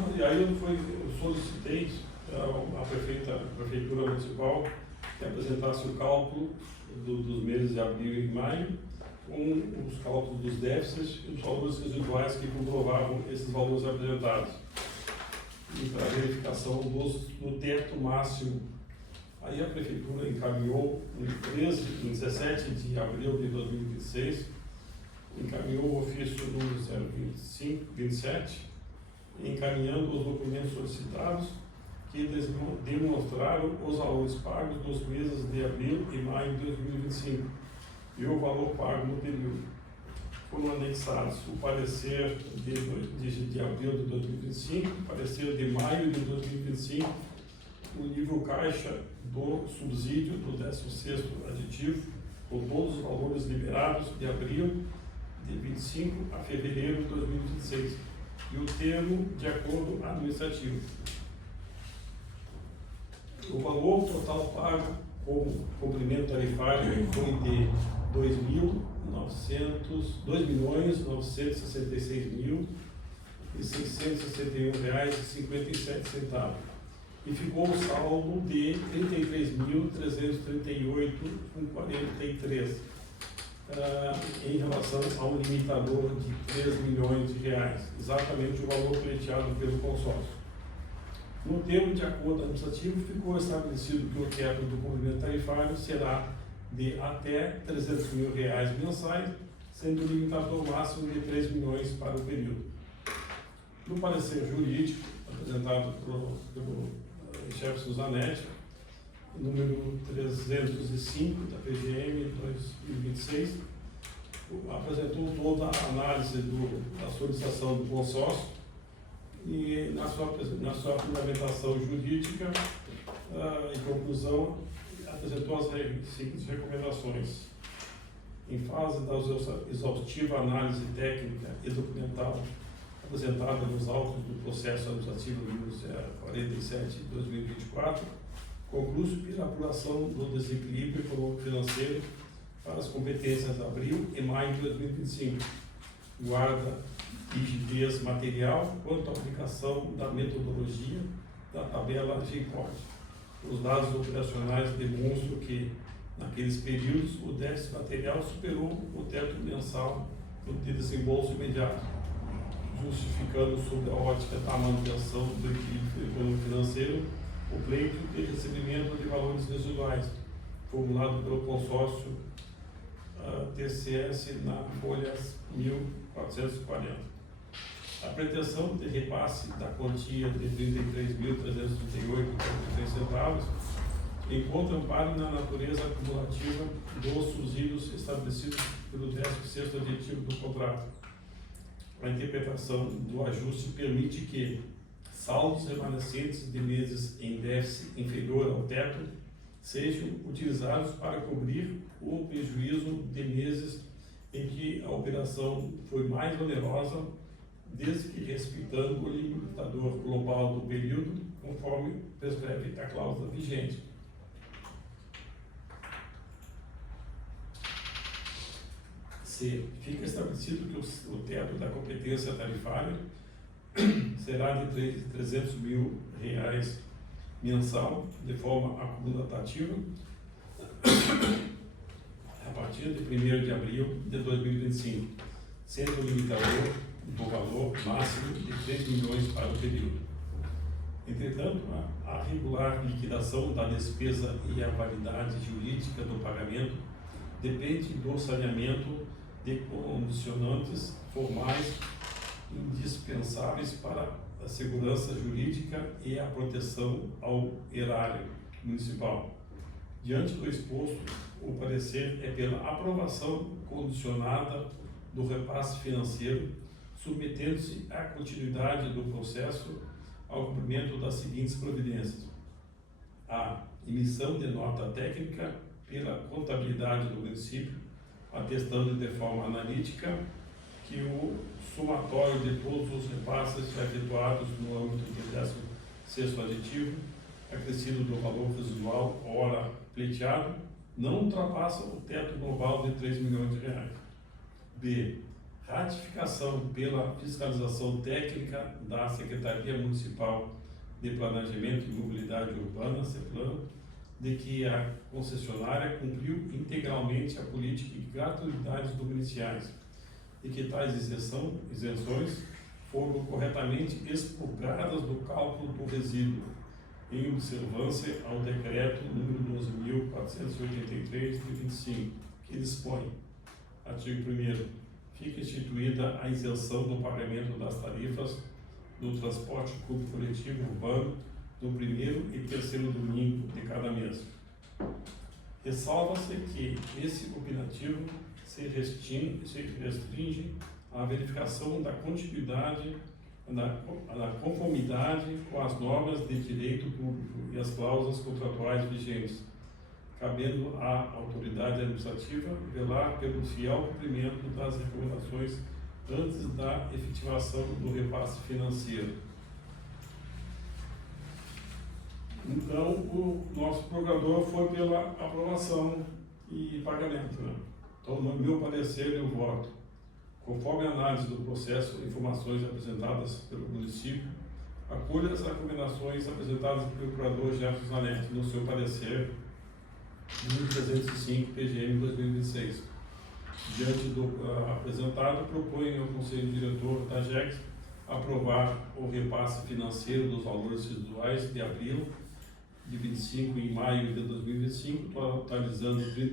solicitei à Prefeitura Municipal que apresentasse o cálculo dos meses de abril e maio, com os cálculos dos déficits e os valores residuais que comprovavam esses valores apresentados, e para verificação do teto máximo Aí a Prefeitura encaminhou, em 17 de abril de 2026, encaminhou o ofício número 02527, encaminhando os documentos solicitados que demonstraram os valores pagos nos meses de abril e maio de 2025 e o valor pago no período. Foram anexados o parecer de abril de 2025, o parecer de maio de 2025, o nível caixa do subsídio do 16º aditivo, com todos os valores liberados de abril de 25 a fevereiro de 2026, e o termo de acordo administrativo. O valor total pago como complemento tarifário foi de R$ 2.966.661,57 e ficou o saldo de R$ 33.338,43 em relação ao limitador de R$ 3 milhões, exatamente o valor pleiteado pelo consórcio. No termo de acordo administrativo, ficou estabelecido que o teto do complemento tarifário será de até R$ 300 mil mensais, sendo o limitador máximo de 3 milhões para o período. No parecer jurídico, apresentado pelo Jefferson Zanetti, número 305 da PGM 2026, apresentou toda a análise da solicitação do consórcio e, na sua fundamentação jurídica e conclusão, apresentou as seguintes recomendações. Em fase da exaustiva análise técnica e documental apresentada nos autos do processo administrativo número 47 de 2024, conclui-se pela apuração do desequilíbrio econômico-financeiro para as competências de abril e maio de 2025, guarda rigidez material quanto à aplicação da metodologia da tabela GICOD. Os dados operacionais demonstram que, naqueles períodos, o déficit material superou o teto mensal de desembolso imediato, justificando, sob a ótica da manutenção do equilíbrio econômico-financeiro, o pleito de recebimento de valores residuais, formulado pelo consórcio TCS na folha 1440. A pretensão de repasse da quantia de R$ 33.338,43 encontra amparo na natureza acumulativa dos subsídios estabelecidos pelo 16º aditivo do contrato. A interpretação do ajuste permite que saldos remanescentes de meses em déficit inferior ao teto sejam utilizados para cobrir o prejuízo de meses em que a operação foi mais onerosa, desde que respeitando o limitador global do período, conforme prescreve a cláusula vigente. C. Fica estabelecido que o teto da competência tarifária será de R$ 300 mil mensal, de forma acumulativa, a partir de 1º de abril de 2025, sendo o limitador do valor máximo de 3 milhões para o período. Entretanto, a regular liquidação da despesa e a validade jurídica do pagamento depende do saneamento de condicionantes formais indispensáveis para a segurança jurídica e a proteção ao erário municipal. Diante do exposto, o parecer é pela aprovação condicionada do repasse financeiro, submetendo-se à continuidade do processo ao cumprimento das seguintes providências: a emissão de nota técnica pela contabilidade do município, atestando de forma analítica que o somatório de todos os repasses efetuados no âmbito do 16º aditivo, acrescido do valor residual hora pleiteado, não ultrapassa o teto global de R$ 3 milhões. B. Ratificação pela fiscalização técnica da Secretaria Municipal de Planejamento e Mobilidade Urbana, CEPLAN, de que a concessionária cumpriu integralmente a política de gratuidades domiciliares e que tais isenções foram corretamente expurgadas do cálculo do resíduo, em observância ao decreto número 12.483 de 25, que dispõe, artigo 1º, fica instituída a isenção do pagamento das tarifas do transporte público coletivo urbano no primeiro e terceiro domingo de cada mês. Ressalva-se que esse opinativo se restringe à verificação da continuidade, da conformidade com as normas de direito público e as cláusulas contratuais vigentes, cabendo à autoridade administrativa velar pelo fiel cumprimento das recomendações antes da efetivação do repasse financeiro. Então, o nosso procurador foi pela aprovação e pagamento, né? Então, no meu parecer, eu voto, conforme a análise do processo e informações apresentadas pelo município, acolha as recomendações apresentadas pelo procurador Jefferson Zanetti no seu parecer número 305 PGM 2026. Diante do apresentado, proponho ao Conselho Diretor da JEC aprovar o repasse financeiro dos valores residuais de abril de 25 em maio de 2025, totalizando R$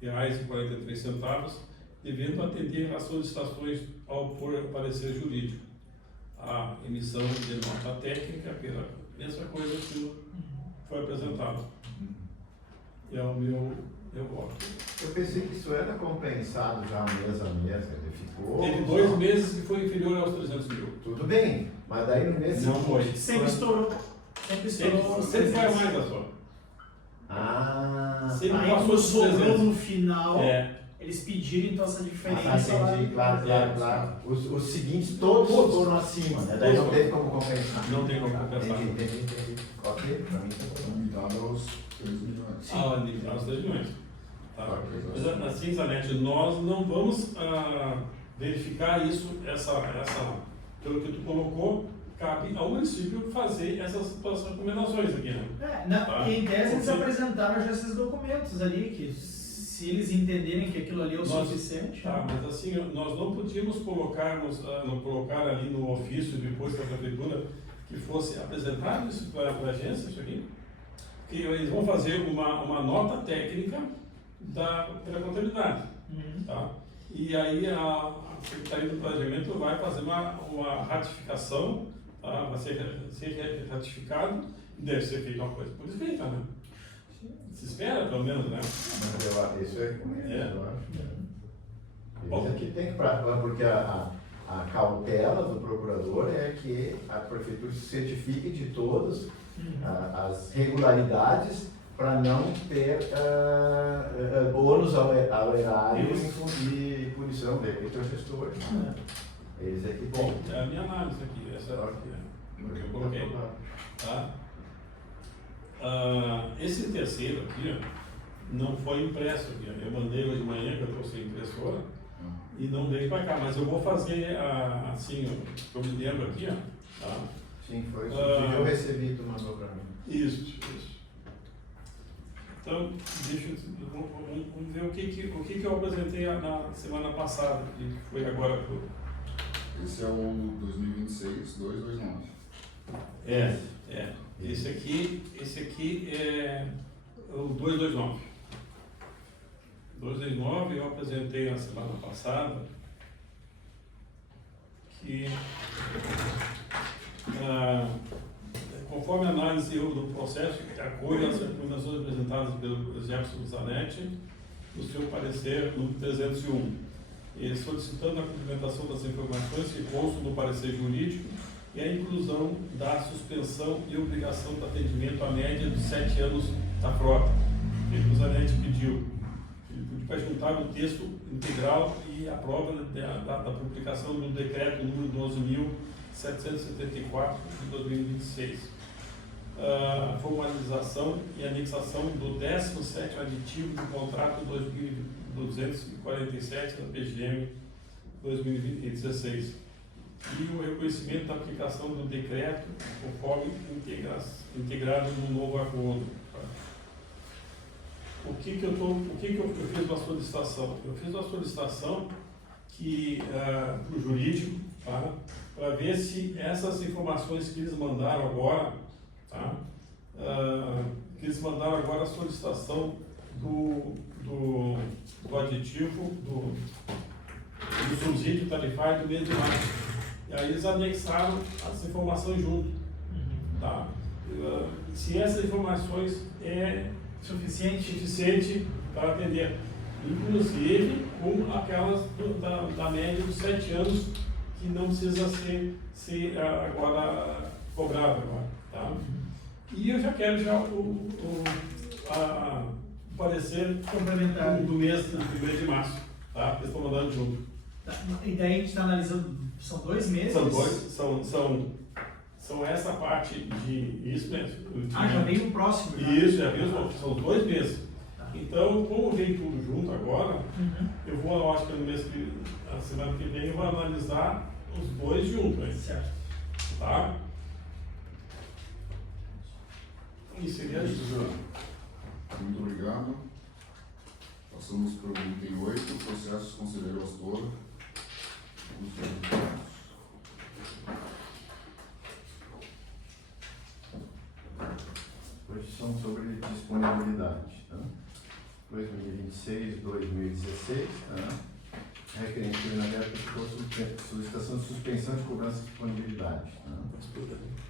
33.338,43, devendo atender às solicitações ao parecer jurídico. A emissão de nota técnica pela mesma coisa que foi apresentado. E é o meu voto. Eu pensei que isso era compensado já mês a mês, quer dizer, ficou... Teve 2 meses que foi inferior aos 300 mil. Tudo bem, mas daí no mês Não seguinte- foi. Sempre estourou. Sempre estourou. Sempre vai mais a só. Ah, Sempre Aí passou quando dos sobrou 300. no final, É. eles pediram então essa diferença. entendi, claro. Os seguintes todos foram acima, né? Daí não teve como compensar. Não tem como compensar. Entendi. Ok, pra mim tá bom. Limitado aos 3 milhões. Aos 3 milhões. Tá. Tá, Mas assim, Zanetti, nós não vamos verificar isso, pelo que tu colocou, cabe ao município fazer essas recomendações aqui, né? Tá. Em tese eles Sim. apresentaram já esses documentos ali, que se eles entenderem que aquilo ali é o Nós- suficiente. Tá, mas assim, nós não podíamos colocar ali no ofício depois da prefeitura que fosse apresentado isso para a agência, isso aqui, que eles vão fazer uma nota técnica pela contabilidade. Tá? E aí a Secretaria do Planejamento vai fazer uma ratificação, tá? Vai ser ratificado e deve ser feita uma coisa por escrita, né? Se espera, pelo menos, né? Mas isso é comigo, eu acho. Bom. Isso aqui tem que porque a cautela do procurador é que a prefeitura se certifique de todas as regularidades para não ter ônus ao erário e punição dele, entre os gestores. Eles é que Bom, tem. é a minha análise aqui, essa é a que eu coloquei. Tá? Esse terceiro aqui, ó, não foi impresso aqui. Ó. Eu mandei hoje de manhã, que eu trouxe a impressora, e não veio para cá, mas eu vou fazer assim, ó, eu me lembro aqui, ó. Tá? Sim, foi isso que eu recebi, tu mandou para mim. Isso. Então, vamos ver o que eu apresentei na semana passada, que foi agora. Esse é o 2026-229. Esse aqui é o 229. 229 eu apresentei na semana passada que conforme a análise do processo, acolhe as recomendações apresentadas pelo Jefferson Zanetti no seu parecer número 301, e solicitando a cumprimentação das informações que constam no parecer jurídico e a inclusão da suspensão e obrigação do atendimento à média dos 7 anos da frota, que o Zanetti pediu. Ele pediu para juntar o texto integral e a prova da publicação do decreto número 12.774 de 2026. A formalização e anexação do 17º aditivo do contrato 2247 da PGM 2016 e o reconhecimento da aplicação do decreto conforme integrado no novo acordo. O que eu fiz uma solicitação? Eu fiz uma solicitação que para o jurídico, tá? para ver se essas informações que eles mandaram agora, tá? Que eles mandaram agora a solicitação do aditivo do subsídio tarifário do mês de março. E aí eles anexaram as informações junto. Tá? Se essas informações é suficiente para atender, inclusive com aquelas da média dos 7 anos que não precisa ser agora cobrado agora, tá? E eu já quero o parecer Complementar. do mês de março, tá? Eles estão mandando junto. Tá, e daí a gente está analisando, são 2 meses? São essa parte de isso mesmo. Já vem o próximo. Já. Isso, já viu? São 2 meses. Tá. Então, como vem tudo junto agora, eu acho que no mês a semana que vem, eu vou analisar os 2 juntos, né? Certo. Tá? E seria isso. João. Muito obrigado. Passamos para o item 8, processos conselheiro Astor. Os resultados. Hoje são sobre disponibilidade. Tá? 2026, 2016. Tá? Requerente aberto solicitação de suspensão de cobrança de disponibilidade. Tá?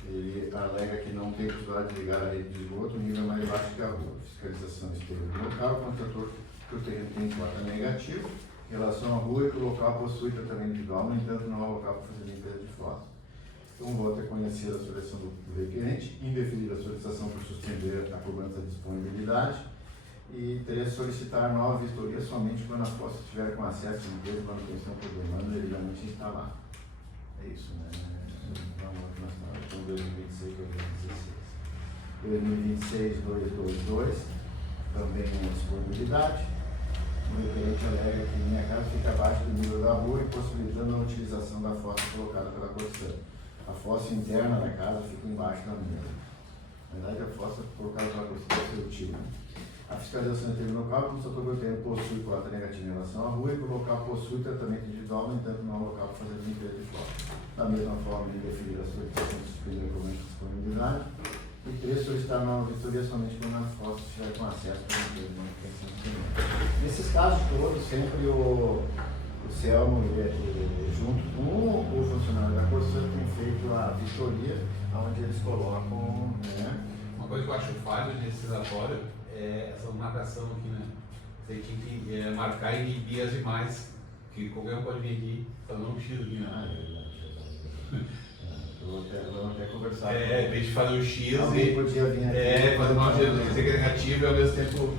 Ele alega que não tem possibilidade de ligar a rede de esgoto no nível mais baixo que a rua. Fiscalização exterior do local, constatou que o terreno tem cota negativo em relação à rua e que o local possui tratamento individual, no entanto não há local para fazer limpeza de fósforo. Então, o voto é conhecer a solicitação do requerente, indeferir a solicitação por suspender a cobrança de disponibilidade e 3, solicitar nova vistoria somente quando a fossa estiver com acesso à limpeza e manutenção por demanda devidamente instalada. É isso, né? Vamos nós estamos 2026, 2016. 2026, 222, também uma disponibilidade. O requerente alega que minha casa fica abaixo do nível da rua, impossibilitando a utilização da fossa colocada pela Corsã. A fossa interna da casa fica embaixo da minha. Na verdade, a fossa colocada pela Corsã é seu tio. A fiscalização exterior do local constatou que o terreno possui cota negativa em relação à rua e que o local possui tratamento individual, no entanto, não há local para fazer limpeza de fora. Da mesma forma, ele definir a solicitação de suspender o documento de disponibilidade. E 3, solicitar nova vistoria somente quando a fossa estiver com acesso para a limpeza de manutenção do terreno. Nesses casos todos, sempre o Selmo, junto com o funcionário da Corsã, tem feito a vistoria, onde eles colocam, né? Uma coisa que eu acho falho nesse relatório é essa marcação aqui, né? Você tinha que marcar e inibir as demais, que qualquer um pode vir aqui fazer um X aqui, né? Vamos até conversar. Em vez de fazer o X Alguém podia vir aqui. fazer uma segregativo e ao mesmo tempo.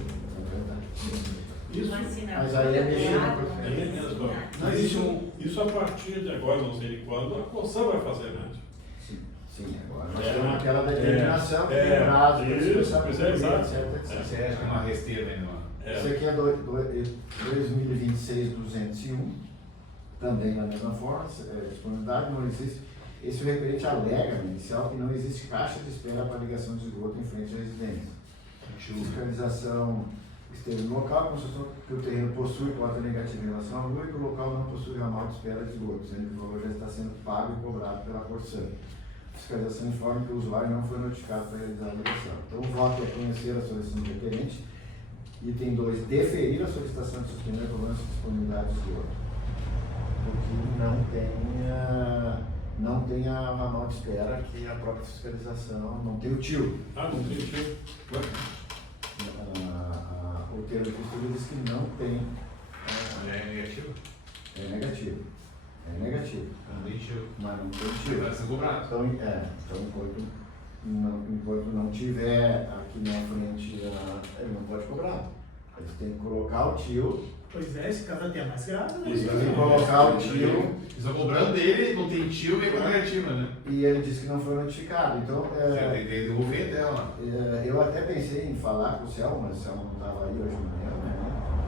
Isso, Mas aí é mexer no mas isso a partir de agora, não sei de quando, a Corsã vai fazer, né? Sim, agora nós temos aquela determinação que tem prazo, etc. Você acha que é uma resteira ainda? Esse aqui é 2026-201, também da mesma forma, disponibilidade, não existe. Esse referente alega no inicial que não existe caixa de espera para ligação de esgoto em frente à residência. Fiscalização exterior do local, constatou que o terreno possui cota negativa em relação à rua e que o local não possui ramal de espera de esgoto, sendo que o valor já está sendo pago e cobrado pela Corsã. Fiscalização informa que o usuário não foi notificado para realizar a ligação. Então, o voto é conhecer a solicitação do requerente. Item 2, deferir a solicitação de suspender a cobrança de disponibilidade de esgoto. Porque não tem a ramal de espera que a própria fiscalização não tem o tio. Não tem o tio. O termo de vistoria diz que não tem. É negativo? É negativo. É negativo. Não tem tio. Mas não tem tio. Vai ser cobrado. Então enquanto não tiver aqui na frente, ele não pode cobrar. Eles têm que colocar o tio. Pois é, esse caso até é mais grave, né? Eles têm que colocar o tio. Eles estão cobrando dele, não tem tio e é negativa, né? E ele disse que não foi notificado. Então, Você tem que devolver dela. eu até pensei em falar com o Selma, mas o Selma não estava aí hoje de manhã, né?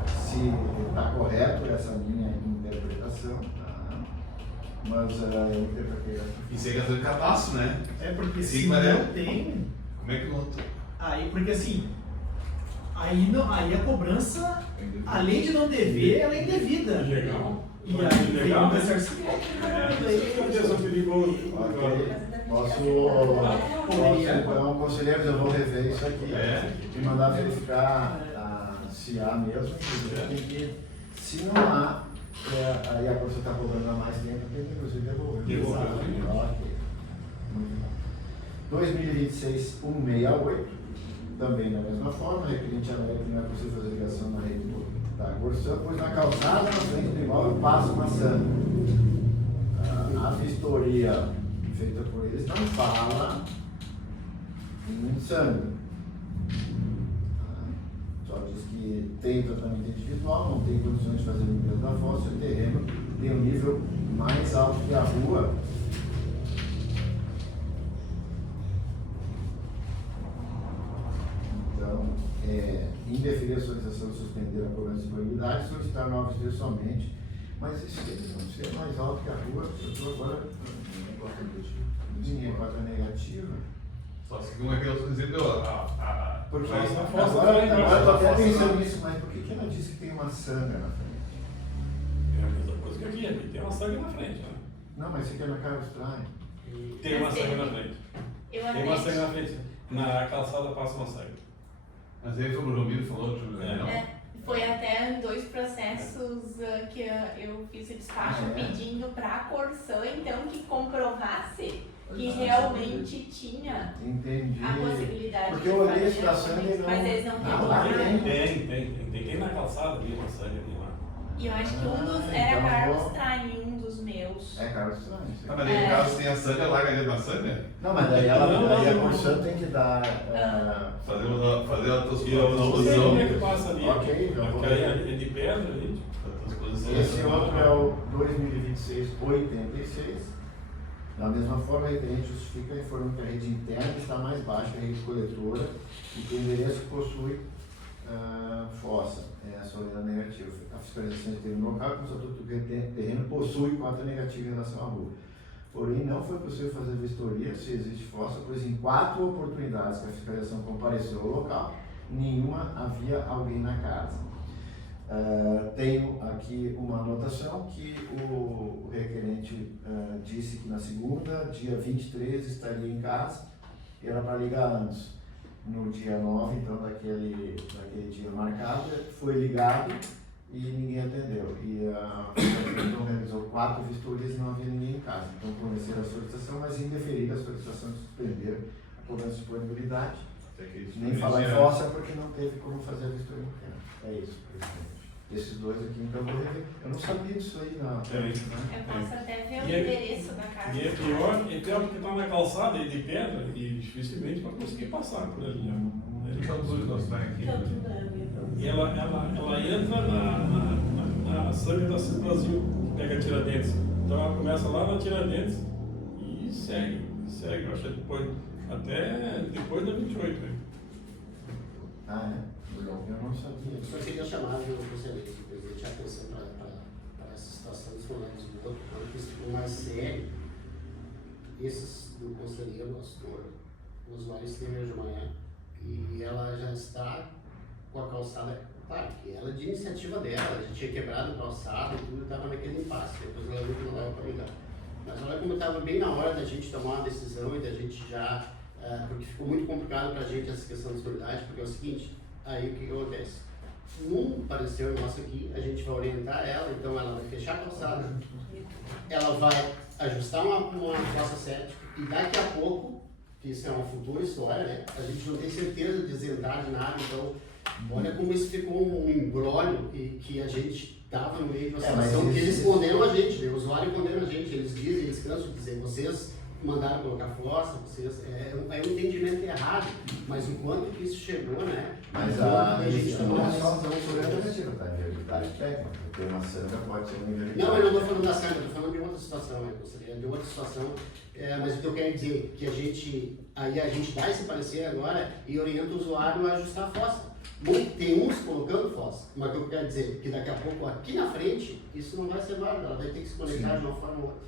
Se está correto essa minha interpretação. Mas eu interpretei. Isso aí é de cadastro, né? É porque Sim, se mas não tem. Como é que não. Aí, porque assim. Aí a cobrança, além de não dever, ela é indevida. Legal. E aí vem legal, um né? ressarcimento. Certeza perigoso. Ok. Posso, então, conselheiros, eu vou rever isso aqui e mandar verificar se há mesmo. Tem que, se não há, aí a pessoa está cobrando há mais tempo, tem que inclusive devolver. Ok. Muito bom. 2026-168, também da mesma forma, requerente alega que não é possível fazer ligação na rede da Corsã, pois na calçada, na frente do imóvel, passa uma sanga. A vistoria feita por eles não fala em sangue. Só diz que tem tratamento individual, não tem condições de fazer limpeza da fossa, o terreno tem um nível mais alto que a rua. Então, indeferir a solicitação de suspender a cobrança de disponibilidade, solicitar novos dias somente, mas isso eles vão ser mais alto que a rua, eu estou agora. Ninguém bota negativa. Só se não é que eu dizendo, Porque Mas a fossa agora também, eu estou até fossa pensando não. nisso, mas por que ela disse que tem uma sanga na frente? É a mesma coisa que aqui tem uma sangue na frente, né? Não, mas isso aqui é na cara estranha. Tem uma sangue na frente. Eu Tem uma sangue até. na frente. Na calçada passa uma sangue. Mas aí foi o Romiro falou, não. Foi até em 2 processos que eu fiz o despacho pedindo para a Corsã, então, que comprovasse que realmente tinha Entendi. a possibilidade Porque de eu olhei fazer esse da sangue e não. mas eles não lá regularam. Tem na calçada ali uma sangue ali lá. E eu acho que um dos era então Carlos vou- Traem, um dos meus. É cara estranho. Isso Ah, aqui. mas aí no caso tem a Sânia, larga ali na Sânia. Não, mas daí ela, Não, daí a não. Corsã tem que dar. Fazer a tua E eu não sei como é que passa ali. Ok, já vou Porque aí ver. é de pedra ali. Esse outro é o 2026-86. Da mesma forma, a requerente justifica informando que a rede interna está mais baixa que a rede coletora e que o endereço possui fossa. É a sua negativa. A fiscalização de terreno local constatou que o terreno possui cota negativa em relação à rua. Porém, não foi possível fazer vistoria se existe fossa, pois em 4 oportunidades que a fiscalização compareceu ao local, nenhuma havia alguém na casa. Tenho aqui uma anotação que o requerente disse que na segunda, dia 23, estaria em casa, e era para ligar antes. No dia 9, então, daquele dia marcado, foi ligado e ninguém atendeu. E a então realizou 4 vistorias e não havia ninguém em casa. Então, conheceram a solicitação, mas indeferiram a solicitação de suspender a cobrança de disponibilidade. Nem falar em fossa porque não teve como fazer a vistoria interna. É isso, presidente. Esses dois aqui, então, eu vou rever. Eu não sabia disso aí na frente, né? Eu posso até ver o E é- endereço da casa. E é pior porque está na calçada de pedra e dificilmente vai conseguir passar por ali. Né? Que altura nós estamos aqui? E ela entra na sangue da Cis Brasil, que pega Tiradentes. Então ela começa lá na Tiradentes e segue. Eu acho que até depois da 28. Né? Ah, é? Eu não sabia. Eu só queria chamar o presidente a atenção para essa situação dos funcionários do outro, porque isso ficou mais sério. Esses do conselheiro, o usuário esteve hoje de manhã e ela já está com a calçada, claro, que ela de iniciativa dela, já tinha quebrado a calçada e tudo, estava naquele impasse, depois ela viu que não dava para ligar. Mas olha como estava bem na hora da gente tomar uma decisão e da gente já, porque ficou muito complicado para a gente essa questão de seguridade, porque é o seguinte, aí o que acontece? Um pareceu nosso aqui, a gente vai orientar ela, então ela vai fechar a calçada, ela vai ajustar uma fossa séptica e daqui a pouco, que isso é uma futura história, né? A gente não tem certeza de desentrar de nada, então olha como isso ficou um embrólio que a gente estava no meio de uma situação que eles condenam a gente, né? O usuário condena a gente, eles dizem, eles cansam de dizer, vocês mandaram colocar fossa, vocês, é um entendimento errado, mas o quanto que isso chegou, né? Mas a gente não é só sobre a negativa, tá? Inviabilidade técnica, porque uma sanga pode ser uma inviabilidade. Não, eu não estou falando da sanga, estou falando de outra situação, né? De outra situação, mas o que eu quero dizer é que a gente dá esse parecer agora e orienta o usuário a ajustar a fossa. Tem uns colocando fossa, mas o que eu quero dizer é que daqui a pouco, aqui na frente, isso não vai ser válido, ela vai ter que se conectar de uma forma ou outra.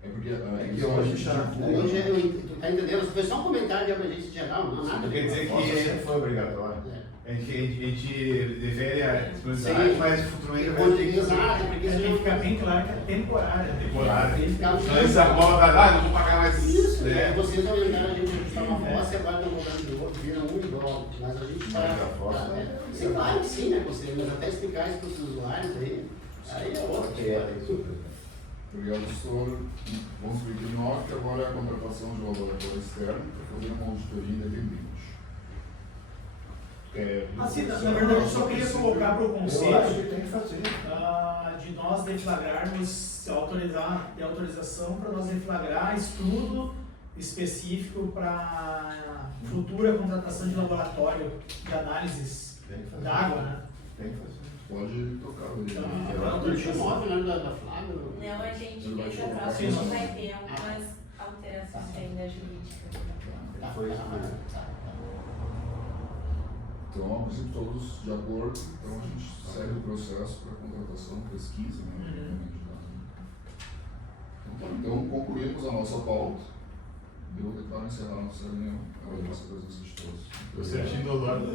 É porque que hoje hoje já já- Tu tá entendendo? Foi só um comentário de abrangência geral, não há nada. Quer dizer Fossa que sempre foi obrigatório. A gente defere a disponibilidade, Sim. mas futuramente vai ter que Exato, porque Tem isso que não ficar bem claro que é temporária. temporária. Ele ficava Senão eles agora vai lá, não vou pagar mais. Isso, né? vocês aumentaram a gente a custar uma roça e agora estão cobrando de outro, vira $1, mas a gente Mas a roça sim, claro que sim, né, conselheiro, mas até explicar isso para os usuários aí é outro. Ok, é isso. Obrigado, professor. Vamos para o item 9, que agora é a contratação de laboratório externo para fazer uma auditoria independente. Assim, na verdade, eu só queria colocar para o Eu acho conselho que tem que fazer. de nós deflagrarmos, ter autorização para nós deflagrar estudo específico para futura contratação de laboratório de análises Tem que fazer. d'água, né? Tem que fazer. Pode tocar ali. Tá. Eu acho O item 9, né, da Flávia? Não, a gente Ele vai fez a colocar próxima, isso. vai ter algumas alterações ainda jurídicas. Foi isso mesmo. Então, a princípio, todos de acordo. Então, a gente segue o processo para contratação, pesquisa, né? Então, concluímos a nossa pauta. Eu declaro encerrar a nossa reunião. Agradeço a presença de todos. Tô certinho do lado.